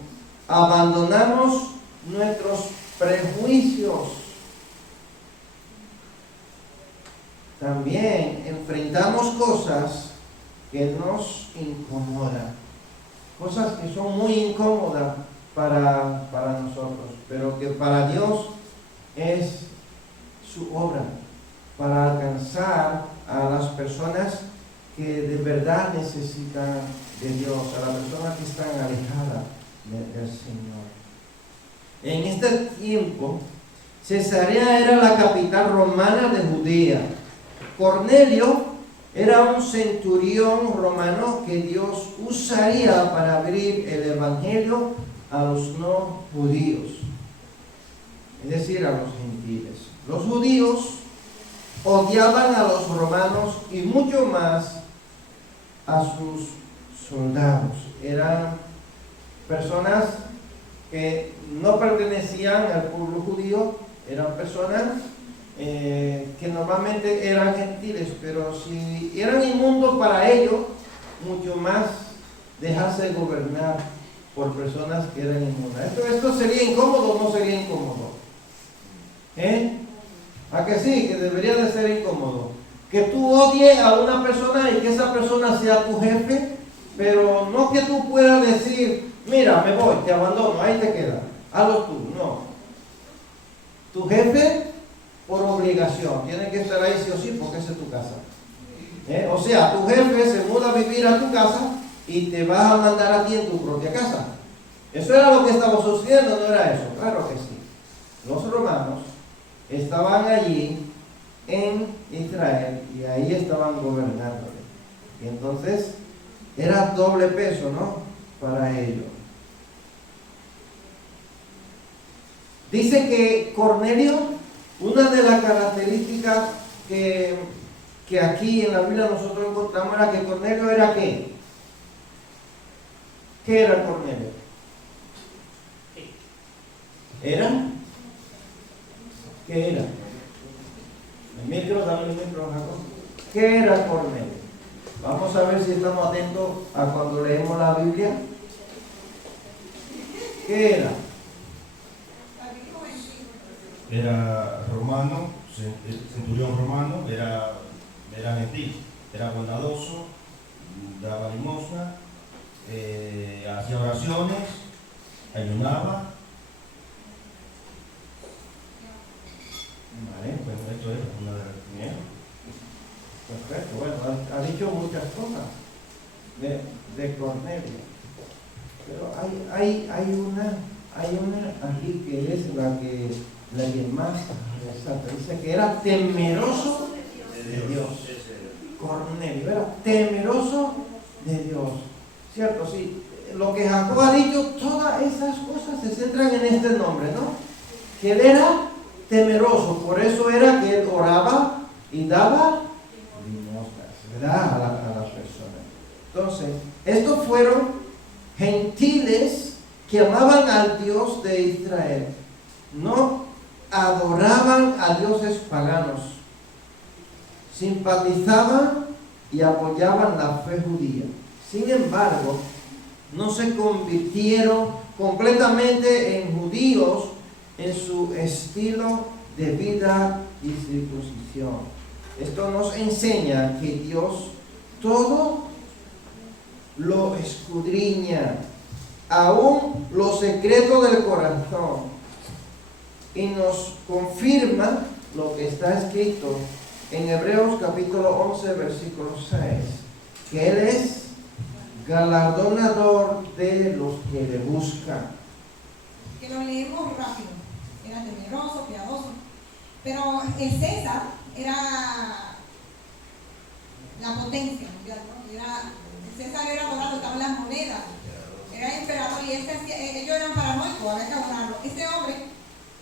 abandonamos nuestros prejuicios. También enfrentamos cosas que nos incomodan. Cosas que son muy incómodas para nosotros, pero que para Dios es su obra, para alcanzar a las personas que de verdad necesitan de Dios, a las personas que están alejadas del Señor. En este tiempo, Cesarea era la capital romana de Judea. Cornelio era un centurión romano que Dios usaría para abrir el evangelio a los no judíos, es decir, a los gentiles. Los judíos odiaban a los romanos y mucho más a sus soldados. Eran personas que no pertenecían al pueblo judío, eran personas que normalmente eran gentiles, pero si eran inmundos para ellos, mucho más dejarse gobernar por personas que eran inmundas. ¿Esto sería incómodo o no sería incómodo? ¿A que sí? Que debería de ser incómodo. que tú odies a una persona y que esa persona sea tu jefe, pero no que tú puedas decir, mira, me voy, te abandono, ahí te quedas, hazlo tú, no. Tu jefe, por obligación, tiene que estar ahí sí o sí porque esa es tu casa. O sea, tu jefe se muda a vivir a tu casa y te va a mandar a ti en tu propia casa. Eso era lo que estaba sucediendo, ¿no era eso? Claro que sí. Los romanos estaban allí en Israel y ahí estaban gobernando. Y entonces era doble peso, ¿no? Para ellos. Dice que Cornelio, una de las características que aquí en la Biblia nosotros encontramos era que Cornelio era ¿qué? ¿Qué era Cornelio? ¿Era? ¿Qué era? El micro, dame el micro, Jacob. ¿Qué era Cornelio? Vamos a ver si estamos atentos a cuando leemos la Biblia. ¿Qué era? Era romano, centurión romano, era gentil, era bondadoso, daba limosna, hacía oraciones, ayunaba. Vale, Pues esto es una de las primeras. perfecto. Bueno, ha dicho muchas cosas de Cornelio. Pero hay una aquí que es la que más resalta. Dice que era temeroso de Dios. Cornelio era temeroso de Dios. ¿Cierto? Sí. Lo que Jacob ha dicho, todas esas cosas se centran en este nombre, ¿no? Que él era temeroso, por eso era que él oraba y daba limosnas, ¿verdad? A las personas. Entonces, estos fueron gentiles que amaban al Dios de Israel. No adoraban a dioses paganos. Simpatizaban y apoyaban la fe judía. Sin embargo, no se convirtieron completamente en judíos en su estilo de vida y circuncisión. Esto nos enseña que Dios todo lo escudriña, aún los secretos del corazón, y nos confirma lo que está escrito en Hebreos capítulo 11 versículo 6, que Él es galardonador de los que le buscan. Que lo leemos rápido. Era temeroso, piadoso. Pero el César era la potencia mundial, ¿no? El César era adorado, estaban las monedas. Era emperador y ellos eran paranoicos, había que adorarlo. Este hombre,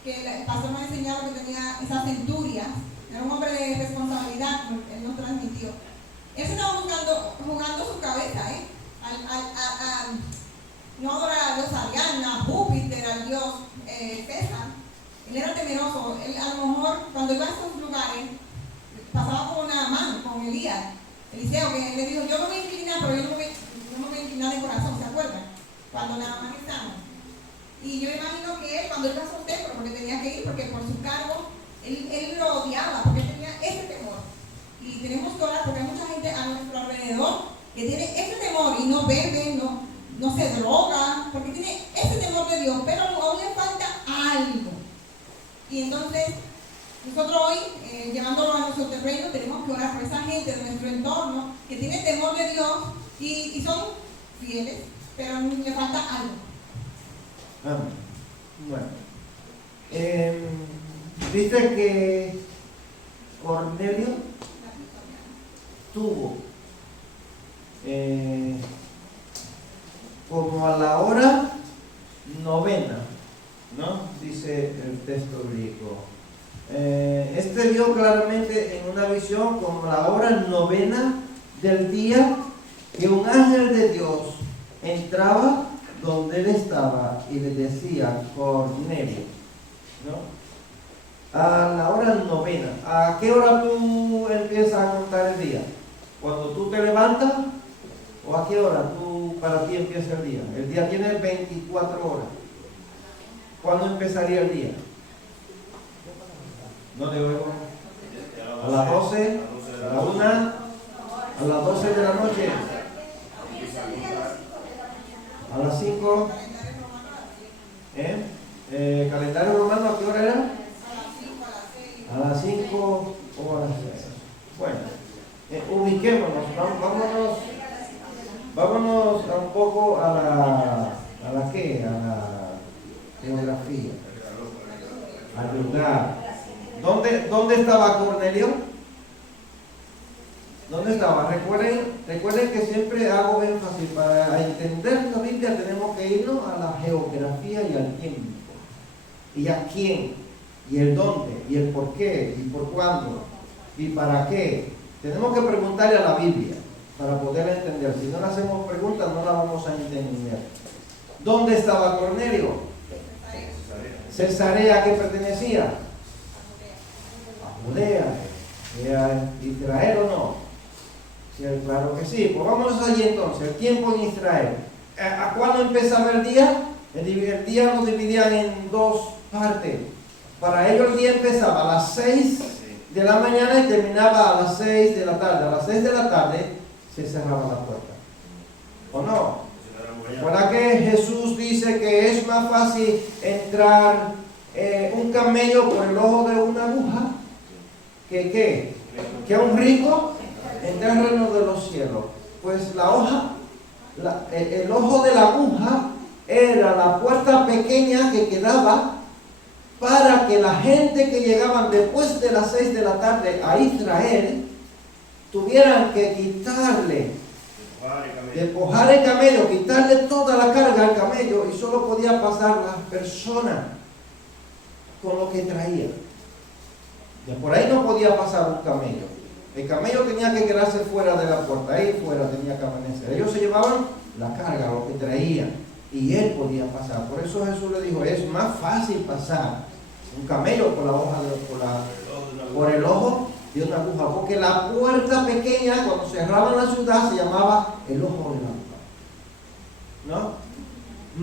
que el pastor nos ha enseñado que tenía esas centurias, era un hombre de responsabilidad, él nos transmitió. Él se estaba jugando su cabeza, no adorar a Dios Ariana, Júpiter, al Dios César. Él era temeroso. Él a lo mejor cuando iba a esos lugares pasaba con una mano, con Eliseo, que le dijo, yo no me voy a inclinar, pero yo no me voy a inclinar de corazón, ¿se acuerdan? Cuando la mamá estaba. Y yo imagino que él, cuando él era soltero, porque tenía que ir, porque por su cargo, él lo odiaba, porque él tenía ese temor. Y tenemos que orar, porque hay mucha gente a nuestro alrededor que tiene ese temor y no bebe, no se droga, porque tiene ese temor de Dios, pero aún le falta algo. Y entonces, nosotros hoy, llevándolo a nuestro terreno, tenemos que orar por esa gente de nuestro entorno que tiene temor de Dios y son fieles, pero le falta algo. Amén. Bueno, dice que Cornelio tuvo como a la hora 9, ¿no? Dice el texto bíblico. Este vio claramente en una visión como la hora 9 del día que un ángel de Dios entraba donde él estaba y le decía Cornelio, ¿no? A la hora 9. ¿A qué hora tú empiezas a contar el día? ¿Cuando tú te levantas? ¿O a qué hora para ti empieza el día? El día tiene 24 horas. ¿Cuándo empezaría el día? No te oigo. A las 12. ¿A la 1? ¿A las 12 de la noche? ¿A las 5? ¿Calendario romano a qué hora era? A las 5 o a las 6. Bueno, ubiquémonos, vámonos a un poco a la geografía, al lugar. ¿Dónde estaba Cornelio? ¿Dónde estaba? Recuerden que siempre hago énfasis, para entender la Biblia tenemos que irnos a la geografía y al tiempo. Y a quién, y el dónde, y el por qué, y por cuándo, y para qué. Tenemos que preguntarle a la Biblia para poder entender. Si no le hacemos preguntas, no la vamos a entender. ¿Dónde estaba Cornelio? Cesarea, ¿a qué pertenecía? A Judea. ¿Era Israel o no? Sí, claro que sí. Pues vámonos allí entonces. El tiempo en Israel. ¿A cuándo empezaba el día? El día lo dividían en dos partes. Para ellos el día empezaba a las 6 de la mañana y terminaba a las 6 de la tarde. A las 6 de la tarde se cerraba la puerta. ¿O no? ¿Verdad que Jesús dice que es más fácil entrar un camello por el ojo de una aguja que a un rico entrar al reino de los cielos? Pues la hoja, el ojo de la aguja era la puerta pequeña que quedaba para que la gente que llegaban después de las 6 de la tarde a Israel tuvieran que quitarle, despojar el camello, quitarle toda la carga al camello, y solo podía pasar las personas con lo que traía. De por ahí no podía pasar un camello. El camello tenía que quedarse fuera de la puerta, ahí fuera tenía que amanecer. Ellos se llevaban la carga, lo que traían, y él podía pasar. Por eso Jesús le dijo, es más fácil pasar un camello por la hoja por el ojo de una aguja, porque la puerta pequeña, cuando cerraban la ciudad, se llamaba el ojo de la aguja, ¿no?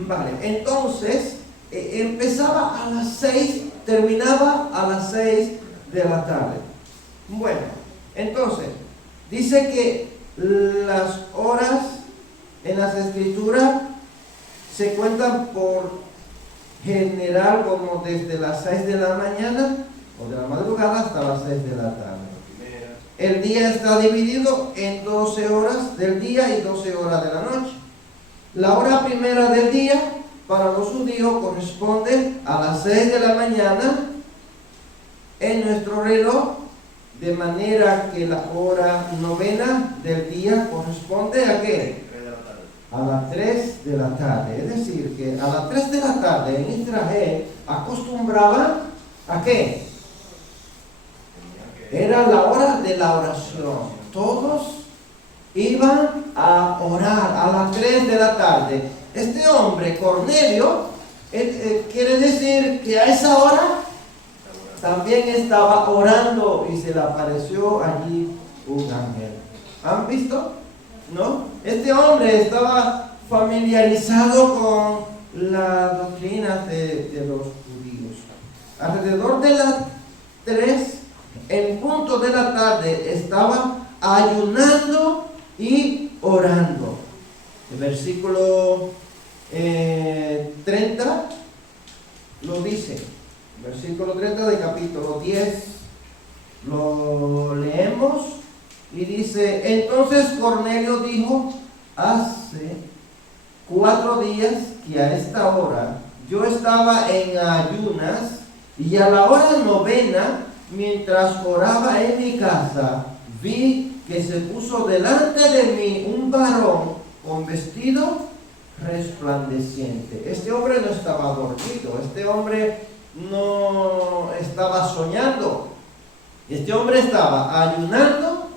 Vale, entonces empezaba a las 6, terminaba a las 6 de la tarde. Bueno, entonces dice que las horas en las escrituras se cuentan por general como desde las 6 de la mañana o de la madrugada hasta las 6 de la tarde. El día está dividido en 12 horas del día y 12 horas de la noche. La hora primera del día para los judíos corresponde a las 6 de la mañana en nuestro reloj, de manera que la hora novena del día corresponde ¿a qué? A las 3 de la tarde. Es decir, que a las 3 de la tarde en Israel acostumbraban ¿a qué? Era la hora de la oración. Todos iban a orar a las 3 de la tarde. Este hombre, Cornelio, quiere decir que a esa hora también estaba orando y se le apareció allí un ángel. ¿Han visto? ¿No? Este hombre estaba familiarizado con la doctrina de los judíos. Alrededor de las 3, en punto de la tarde, estaba ayunando y orando. El versículo 30 lo dice. Versículo 30 del capítulo 10. Lo leemos y dice: entonces Cornelio dijo, hace 4 días que a esta hora yo estaba en ayunas, y a la hora novena, mientras oraba en mi casa, vi que se puso delante de mí un varón con vestido resplandeciente. Este hombre no estaba dormido, este hombre no estaba soñando, este hombre estaba ayunando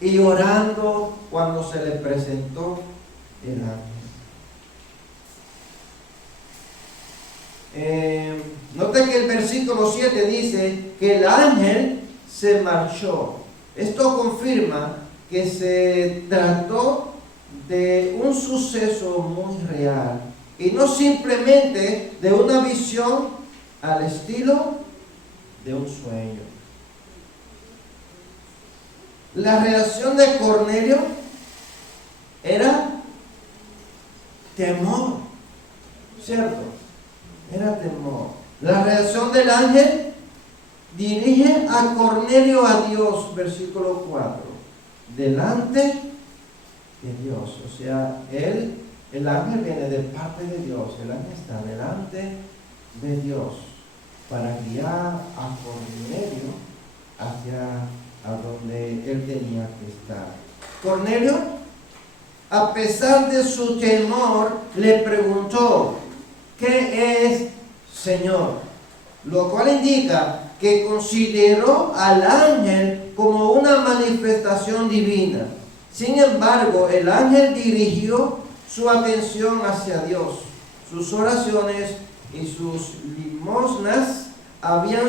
y orando cuando se le presentó el ángel. Noten que el versículo 7 dice que el ángel se marchó. Esto confirma que se trató de un suceso muy real y no simplemente de una visión al estilo de un sueño. La reacción de Cornelio era temor, ¿cierto? Era temor. La reacción del ángel dirige a Cornelio a Dios, versículo 4. Delante de Dios. O sea, el ángel viene de parte de Dios. El ángel está delante de Dios para guiar a Cornelio hacia a donde él tenía que estar. Cornelio, a pesar de su temor, le preguntó: ¿qué es, Señor? Lo cual indica que consideró al ángel como una manifestación divina. Sin embargo, el ángel dirigió su atención hacia Dios. Sus oraciones y sus limosnas habían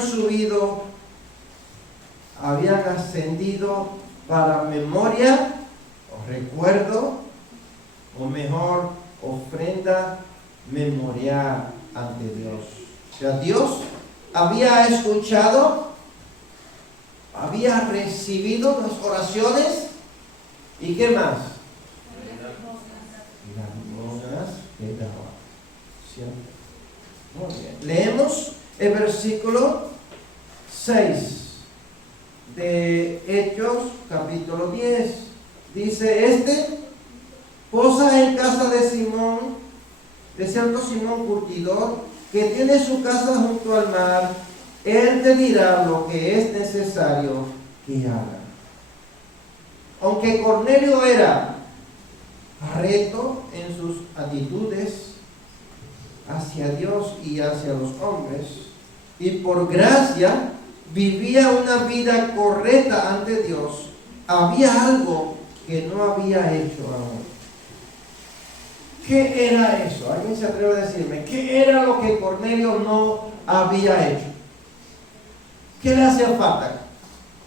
ascendido para memoria o recuerdo, o mejor, ofrenda memorial ante Dios. O sea, Dios había escuchado, había recibido las oraciones, ¿y qué más? Las limosnas que daba. ¿Cierto? Muy bien. Leemos el versículo 6 de Hechos, capítulo 10. Dice: posa en casa de Simón, de cierto Simón curtidor, que tiene su casa junto al mar. Él te dirá lo que es necesario que haga. Aunque Cornelio era recto en sus actitudes hacia Dios y hacia los hombres, y por gracia vivía una vida correcta ante Dios, había algo que no había hecho aún. ¿Qué era eso? ¿Alguien se atreve a decirme qué era lo que Cornelio no había hecho? ¿Qué le hacía falta?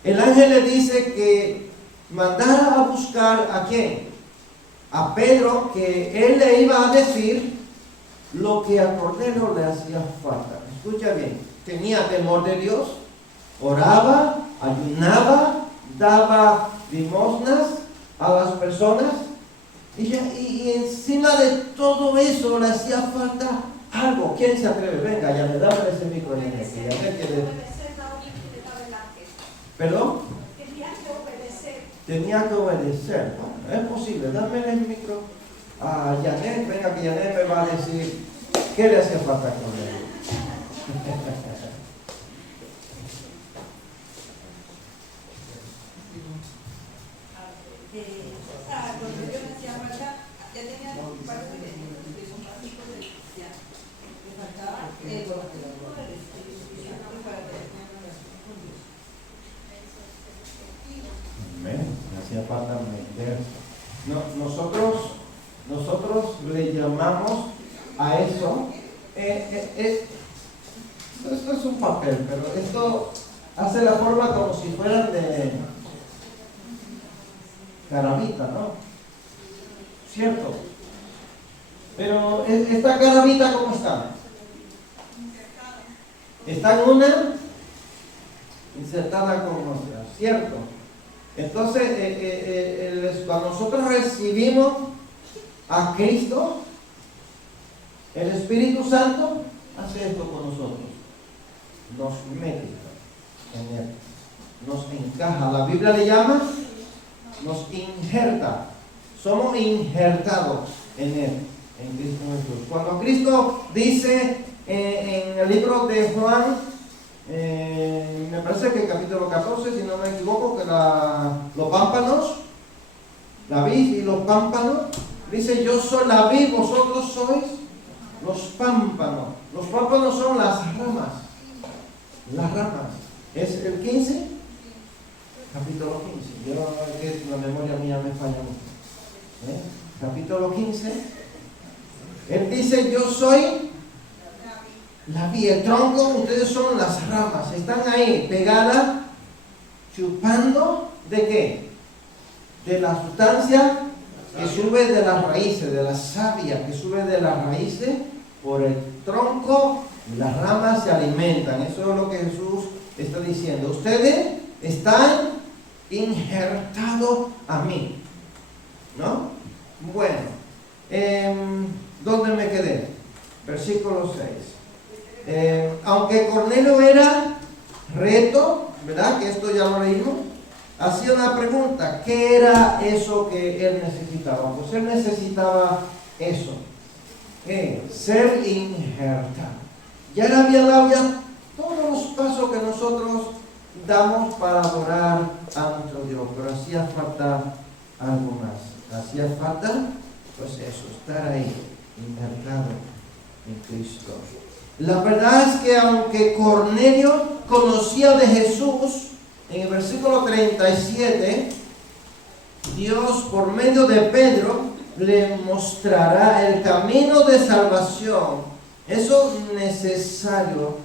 El ángel le dice que mandara a buscar ¿a quién? A Pedro, que él le iba a decir lo que a Cornelio le hacía falta. Escucha bien, tenía temor de Dios, oraba, ayunaba, daba limosnas a las personas, y encima de todo eso le hacía falta algo. ¿Quién se atreve? Venga, ya me da ese micro. ¿Perdón? Tenía que obedecer. Bueno, es posible. Dame el micro a Janet. Venga, que Janet me va a decir qué le hacía falta a Cornelio. Cuando yo me hacía falta, ya tenía varios elementos de son básicos de cristiano. Me faltaba el bautismo del Espíritu Santo para tener una relación con Dios. Amén. Me hacía falta meterse. Nosotros le llamamos a eso. Esto es un papel, pero esto hace la forma como si fueran de carabita, ¿no? ¿Cierto? Pero esta carabita, ¿cómo está? Está en una insertada con otra, ¿cierto? Entonces, cuando nosotros recibimos a Cristo, el Espíritu Santo hace esto con nosotros. Nos mete en él, nos encaja. La Biblia le llama, nos injerta. Somos injertados en él, en Cristo Jesús. Cuando Cristo dice en el libro de Juan, me parece que capítulo 14, si no me equivoco, que los pámpanos, la vid y los pámpanos, dice: yo soy la vid, vosotros sois los pámpanos. Los pámpanos son las ramas. Las ramas. ¿Es el 15? Capítulo 15. Yo, que la memoria mía me falla mucho. Capítulo 15. Él dice: yo soy la vid, el tronco, ustedes son las ramas. Están ahí pegadas, chupando ¿de qué? De la sustancia que sube de las raíces, de la savia que sube de las raíces por el tronco, y las ramas se alimentan. Eso es lo que Jesús está diciendo. Ustedes están injertado a mí. ¿No? Bueno, ¿dónde me quedé? Versículo 6. Aunque Cornelio era reto, ¿verdad? Que esto ya lo leímos. Hacía una pregunta: ¿qué era eso que él necesitaba? Pues él necesitaba eso, ser injertado. Ya le había dado ya todos los pasos que nosotros damos para adorar a nuestro Dios, pero hacía falta algo más. Hacía falta, pues eso, estar ahí, injertado en Cristo. La verdad es que aunque Cornelio conocía de Jesús, en el versículo 37, Dios por medio de Pedro le mostrará el camino de salvación. Eso es necesario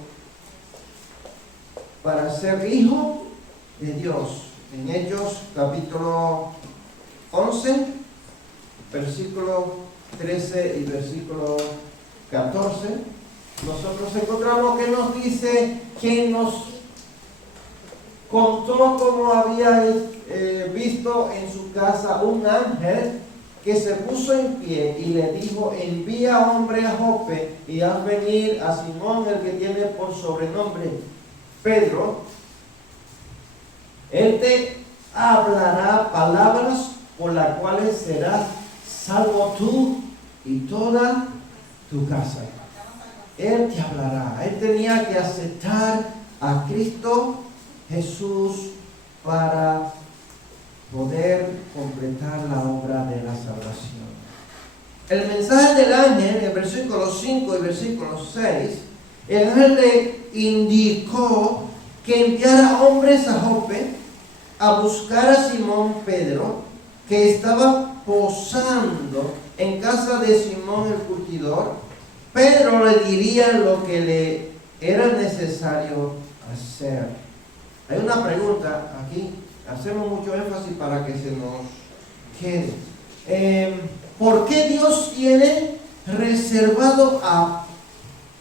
para ser hijo de Dios. En Hechos capítulo 11, versículo 13 y versículo 14, nosotros encontramos que nos dice, que nos contó cómo había visto en su casa un ángel que se puso en pie y le dijo: envía hombre a Jope y haz venir a Simón, el que tiene por sobrenombre Pedro. Él te hablará palabras por las cuales serás salvo tú y toda tu casa. Él te hablará. Él tenía que aceptar a Cristo Jesús para poder completar la obra de la salvación. El mensaje del ángel, en el versículo 5 y versículo 6, el ángel le indicó que enviara hombres a Jope a buscar a Simón Pedro, que estaba posando en casa de Simón el curtidor. Pedro le diría lo que le era necesario hacer. Hay una pregunta aquí, hacemos mucho énfasis para que se nos quede. ¿Por qué Dios tiene reservado a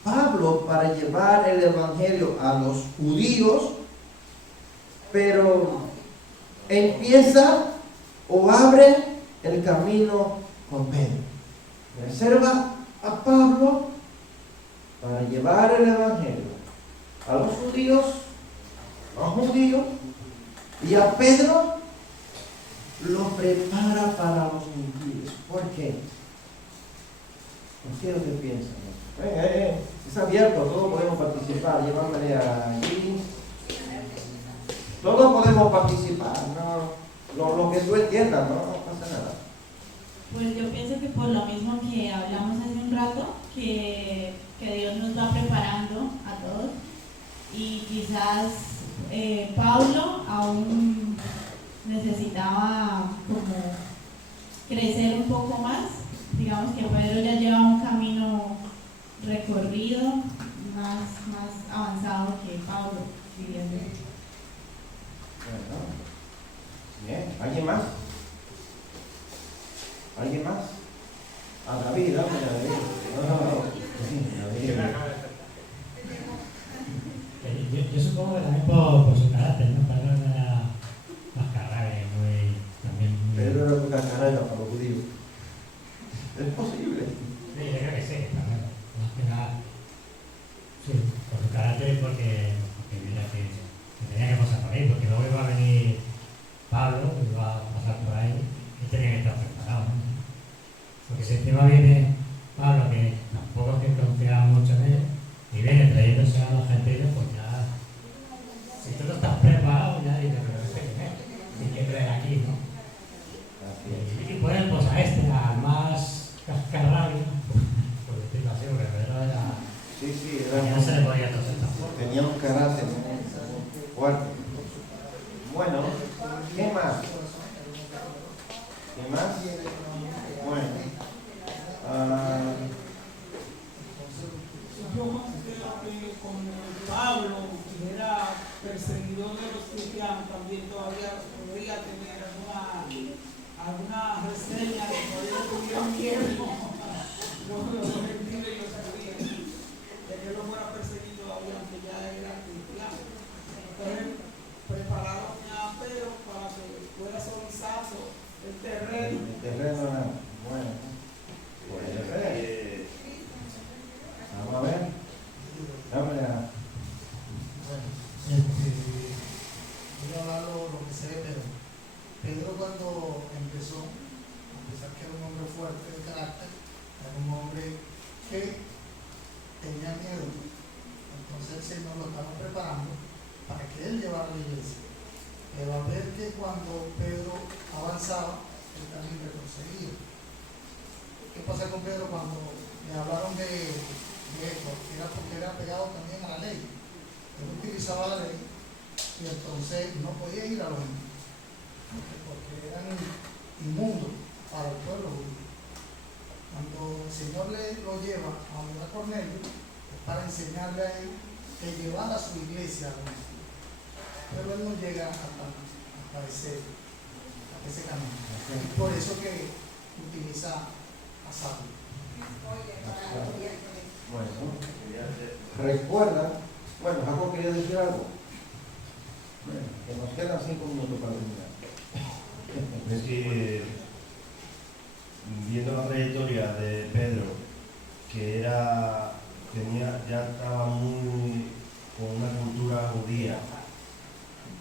Pablo para llevar el evangelio a los judíos, pero empieza o abre el camino con Pedro? Reserva a Pablo para llevar el evangelio a los judíos, y a Pedro lo prepara para los gentiles. ¿Por qué? ¿Por qué usted piensa? Es abierto, todos podemos participar. Llévame allí. Todos podemos participar, no, lo que tú entiendas, no pasa nada. Pues yo pienso que por lo mismo que hablamos hace un rato, que Dios nos va preparando a todos, y quizás Pablo aún necesitaba como crecer un poco más. Digamos que Pedro ya lleva un camino recorrido más avanzado que Pablo, diría yo. Bueno, bien, ¿alguien más? ¿Alguien más? A David, dame a David. Yo supongo que también por su carácter, ¿no? Pedro era más carrable, también muy... Pedro era un cascarrayo para los judíos. ¿Es posible? Sí, yo creo que sí, también. Más que nada, sí, por su carácter y porque mira que tenía que pasar por ahí, porque luego iba a venir Pablo, iba a pasar por ahí, y tenía que estar preparado, ¿no? Porque si encima viene Pablo, que tampoco es que confiaba mucho en él, y viene trayéndose a los gentiles, pues ya, si tú no estás preparado, ya dices, pero este que es, si quiere creer aquí, ¿no? Y ponen pues a este, al más cascarrabio, por decirlo así, porque Pedro era... Sí, ya no se le podía toser tampoco. tenía un carácter fuerte. Bueno, ¿qué más? ¿Qué más? Bueno, yo considero que como Pablo era perseguidor de los cristianos, también todavía podría tener alguna reseña de que todavía tuvieron miedo los gentiles y los judíos, de que no fuera perseguido todavía, aunque ya era cristiano. Entonces prepararon a Pedro para que empezó, a pesar que era un hombre fuerte de carácter, era un hombre que tenía miedo. Entonces el Señor lo estaba preparando para que él llevara la iglesia. Pero al ver que cuando Pedro avanzaba, él también retrocedía. ¿Qué pasa con Pedro cuando le hablaron de esto? Era porque era pegado también a la ley. Él utilizaba la ley y entonces no podía ir a los gentiles, porque eran inmundos para el pueblo judío. Cuando el Señor lo lleva a donde a Cornelio, es para enseñarle a él que llevara a su iglesia a los gentiles. Pero él no llega hasta ese camino. Es por eso que utiliza a Saulo. Bueno, recuerda, bueno, Jacob quería decir algo. Bueno, que nos quedan 5 minutos para terminar. Es que, viendo la trayectoria de Pedro, que ya estaba muy con una cultura judía,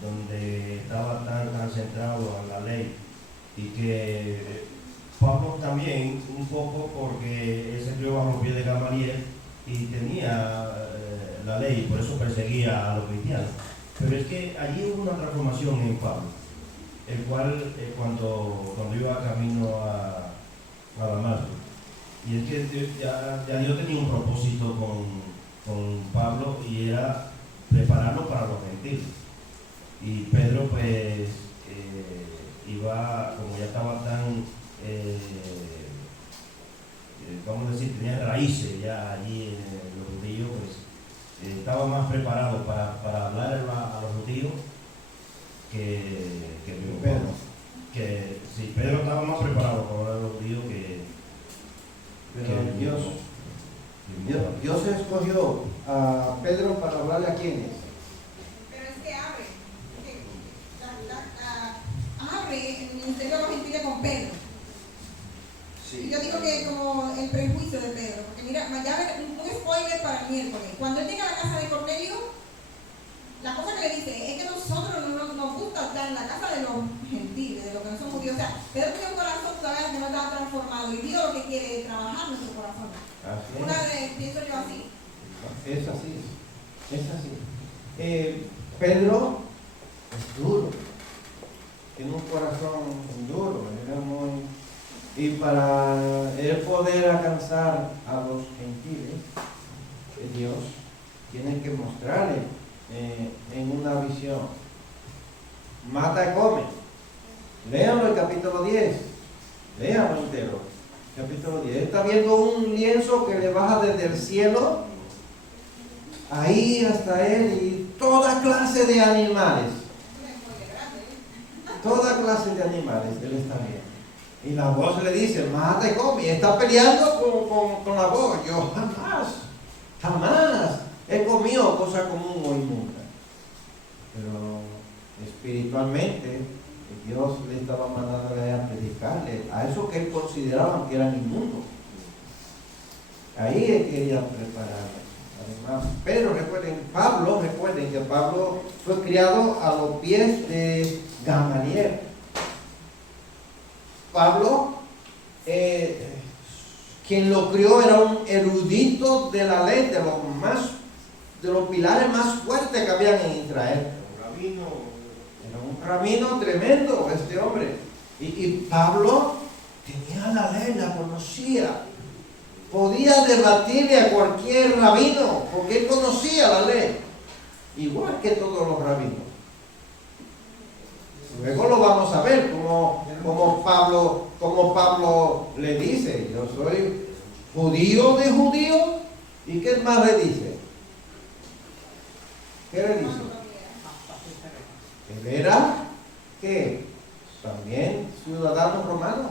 donde estaba tan centrado en la ley, y que Pablo también, un poco porque él se crió bajo los pies de Gamaliel y tenía la ley, por eso perseguía a los cristianos. Pero es que allí hubo una transformación en Pablo, el cual cuando iba camino a Damasco. Y es que ya Dios tenía un propósito con Pablo, y era prepararlo para los gentiles. Y Pedro pues iba, como ya estaba tan, vamos a decir, tenía raíces ya allí en los judíos, pues estaba más preparado para hablar a los judíos que Pedro. Que sí, Pedro estaba más preparado para hablar a los judíos Pero Dios escogió a Pedro para hablarle a quienes. Pero es que abre el ministerio de los gentiles con Pedro. Y yo digo que como el prejuicio de Pedro, porque mira, ya un spoiler para el miércoles. Cuando él llega a la casa de Cornelio, la cosa que le dice es que nosotros no nos gusta estar en la casa de los gentiles, de los que no son judíos. O sea, Pedro tiene un corazón todavía que no estaba transformado, y Dios lo que quiere es trabajar en nuestro corazón. Pienso yo así. Es así. Pedro es duro, tiene un corazón duro, era y para él poder alcanzar a los gentiles, Dios tiene que mostrarle en una visión. Mata y come. Léanlo el capítulo 10. Léanlo entero. Capítulo 10. Está viendo un lienzo que le baja desde el cielo ahí hasta él, y toda clase de animales. Toda clase de animales él está viendo. Y la voz le dice, mata y come. Y está peleando con la voz. Yo jamás he comido cosa común o inmunda. Pero espiritualmente Dios le estaba mandándole a predicarle a eso que él consideraban que eran inmundos. Ahí él quería prepararle. Además, pero recuerden que Pablo fue criado a los pies de Gamaliel. Pablo, quien lo crió, era un erudito de la ley, de los pilares más fuertes que habían en Israel. Era un rabino tremendo este hombre. Y Pablo tenía la ley, la conocía. Podía debatirle a cualquier rabino, porque él conocía la ley, igual que todos los rabinos. Luego lo vamos a ver, como Pablo le dice, yo soy judío de judío. ¿Y qué más le dice? ¿Qué le dice? Él era, ¿qué? También ciudadano romano.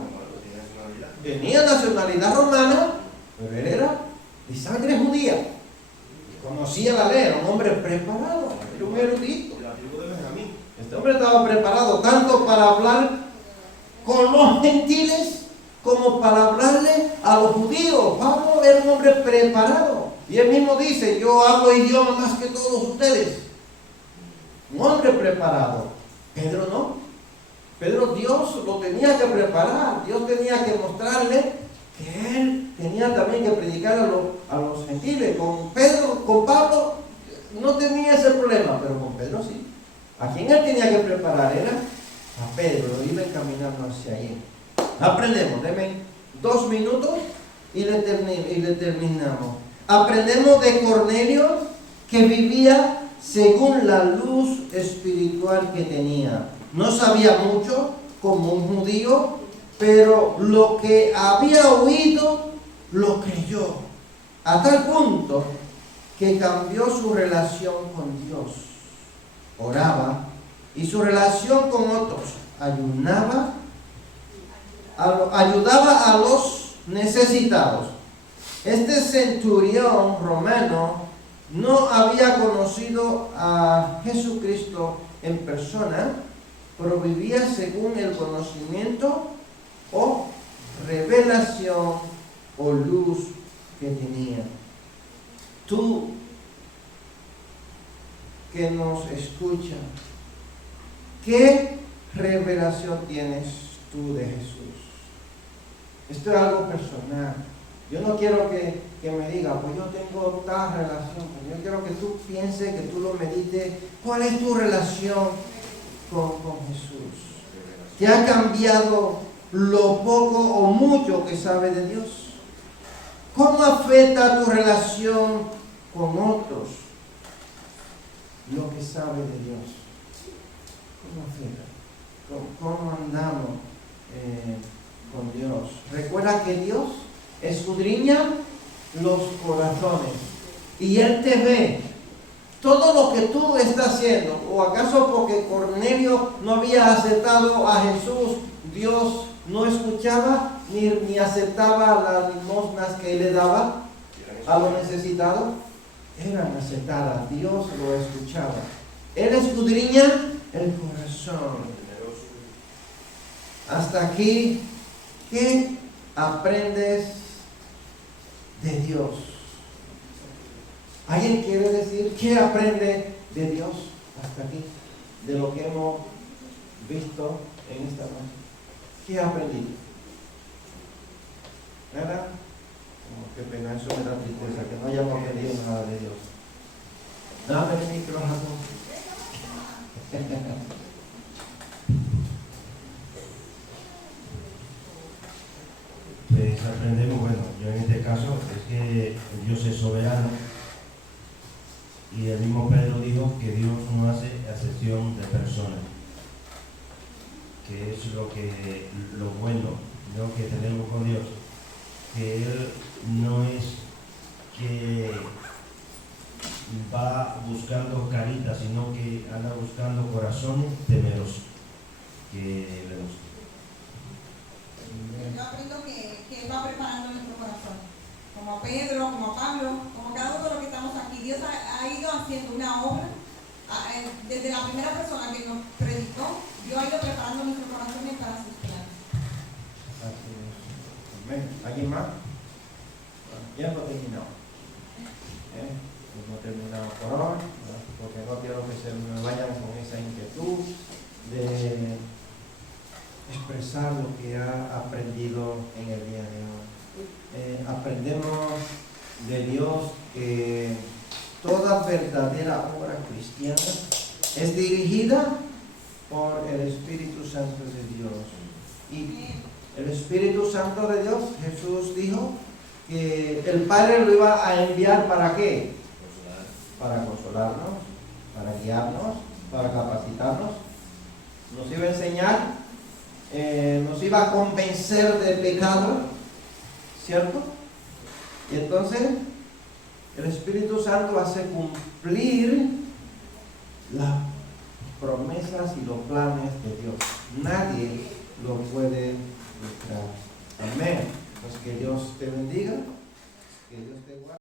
Tenía nacionalidad romana, pero él era de sangre judía. Conocía la ley, era un hombre preparado, era un erudito. Este hombre estaba preparado tanto para hablar con los gentiles como para hablarle a los judíos. Pablo era un hombre preparado. Y él mismo dice, yo hablo idioma más que todos ustedes. Un hombre preparado. Pedro no. Pedro, Dios lo tenía que preparar, Dios tenía que mostrarle que él tenía también que predicar a los gentiles. Con Pablo no tenía ese problema, pero con Pedro sí. A quien él tenía que preparar era a Pedro, lo iba encaminando hacia allí. Aprendemos, denme 2 minutos y le terminamos. Aprendemos de Cornelio que vivía según la luz espiritual que tenía. No sabía mucho como un judío, pero lo que había oído lo creyó, a tal punto que cambió su relación con Dios. Oraba y su relación con otros, ayudaba a los necesitados. Este centurión romano no había conocido a Jesucristo en persona, pero vivía según el conocimiento o revelación o luz que tenía. Tú que nos escuchas, ¿qué revelación tienes tú de Jesús? Esto es algo personal. Yo no quiero que me diga, pues yo tengo tal relación. Yo quiero que tú pienses, que tú lo medites. ¿Cuál es tu relación con Jesús? ¿Te ha cambiado lo poco o mucho que sabes de Dios? ¿Cómo afecta tu relación con otros lo que sabes de Dios? ¿Cómo afecta? ¿Cómo andamos con Dios? Recuerda que Dios escudriña los corazones y Él te ve todo lo que tú estás haciendo. ¿O acaso porque Cornelio no había aceptado a Jesús, Dios no escuchaba ni aceptaba las limosnas que Él le daba a los necesitados? Eran aceptadas, Dios lo escuchaba. Él escudriña el corazón. Hasta aquí, ¿qué aprendes de Dios? ¿Alguien quiere decir qué aprende de Dios hasta aquí? De lo que hemos visto en esta noche. ¿Qué ha aprendido? ¿Nada? Qué pena, eso me da tristeza, que no hayamos aprendido nada de Dios. Dame el micrófono. Pues aprendemos, bueno, yo en este caso es que Dios es soberano y el mismo Pedro dijo que Dios no hace excepción de personas, que es lo bueno, lo que tenemos con Dios, que Él no es que va buscando caritas, sino que anda buscando corazones temerosos que le busquen. Yo aprendo que Él va preparando nuestro corazón, como a Pedro, como a Pablo, como cada uno de los que estamos aquí. Dios ha ido haciendo una obra, desde la primera persona que nos predicó, Dios ha ido preparando nuestros corazones para sus planes. Así es. Amén. ¿Alguien más? Ya no terminamos. No terminamos por hoy, porque no quiero que se me vayan con esa inquietud de expresar lo que ha aprendido en el día de hoy. Aprendemos de Dios que toda verdadera obra cristiana es dirigida por el Espíritu Santo de Dios. Y el Espíritu Santo de Dios, Jesús dijo que el Padre lo iba a enviar ¿para qué? Para consolarnos, para guiarnos, para capacitarnos. Nos iba a enseñar, nos iba a convencer del pecado, ¿cierto? Y entonces el Espíritu Santo hace cumplir las promesas y los planes de Dios. Nadie lo puede frustrar. Amén. Pues que Dios te bendiga, que Dios te guarde.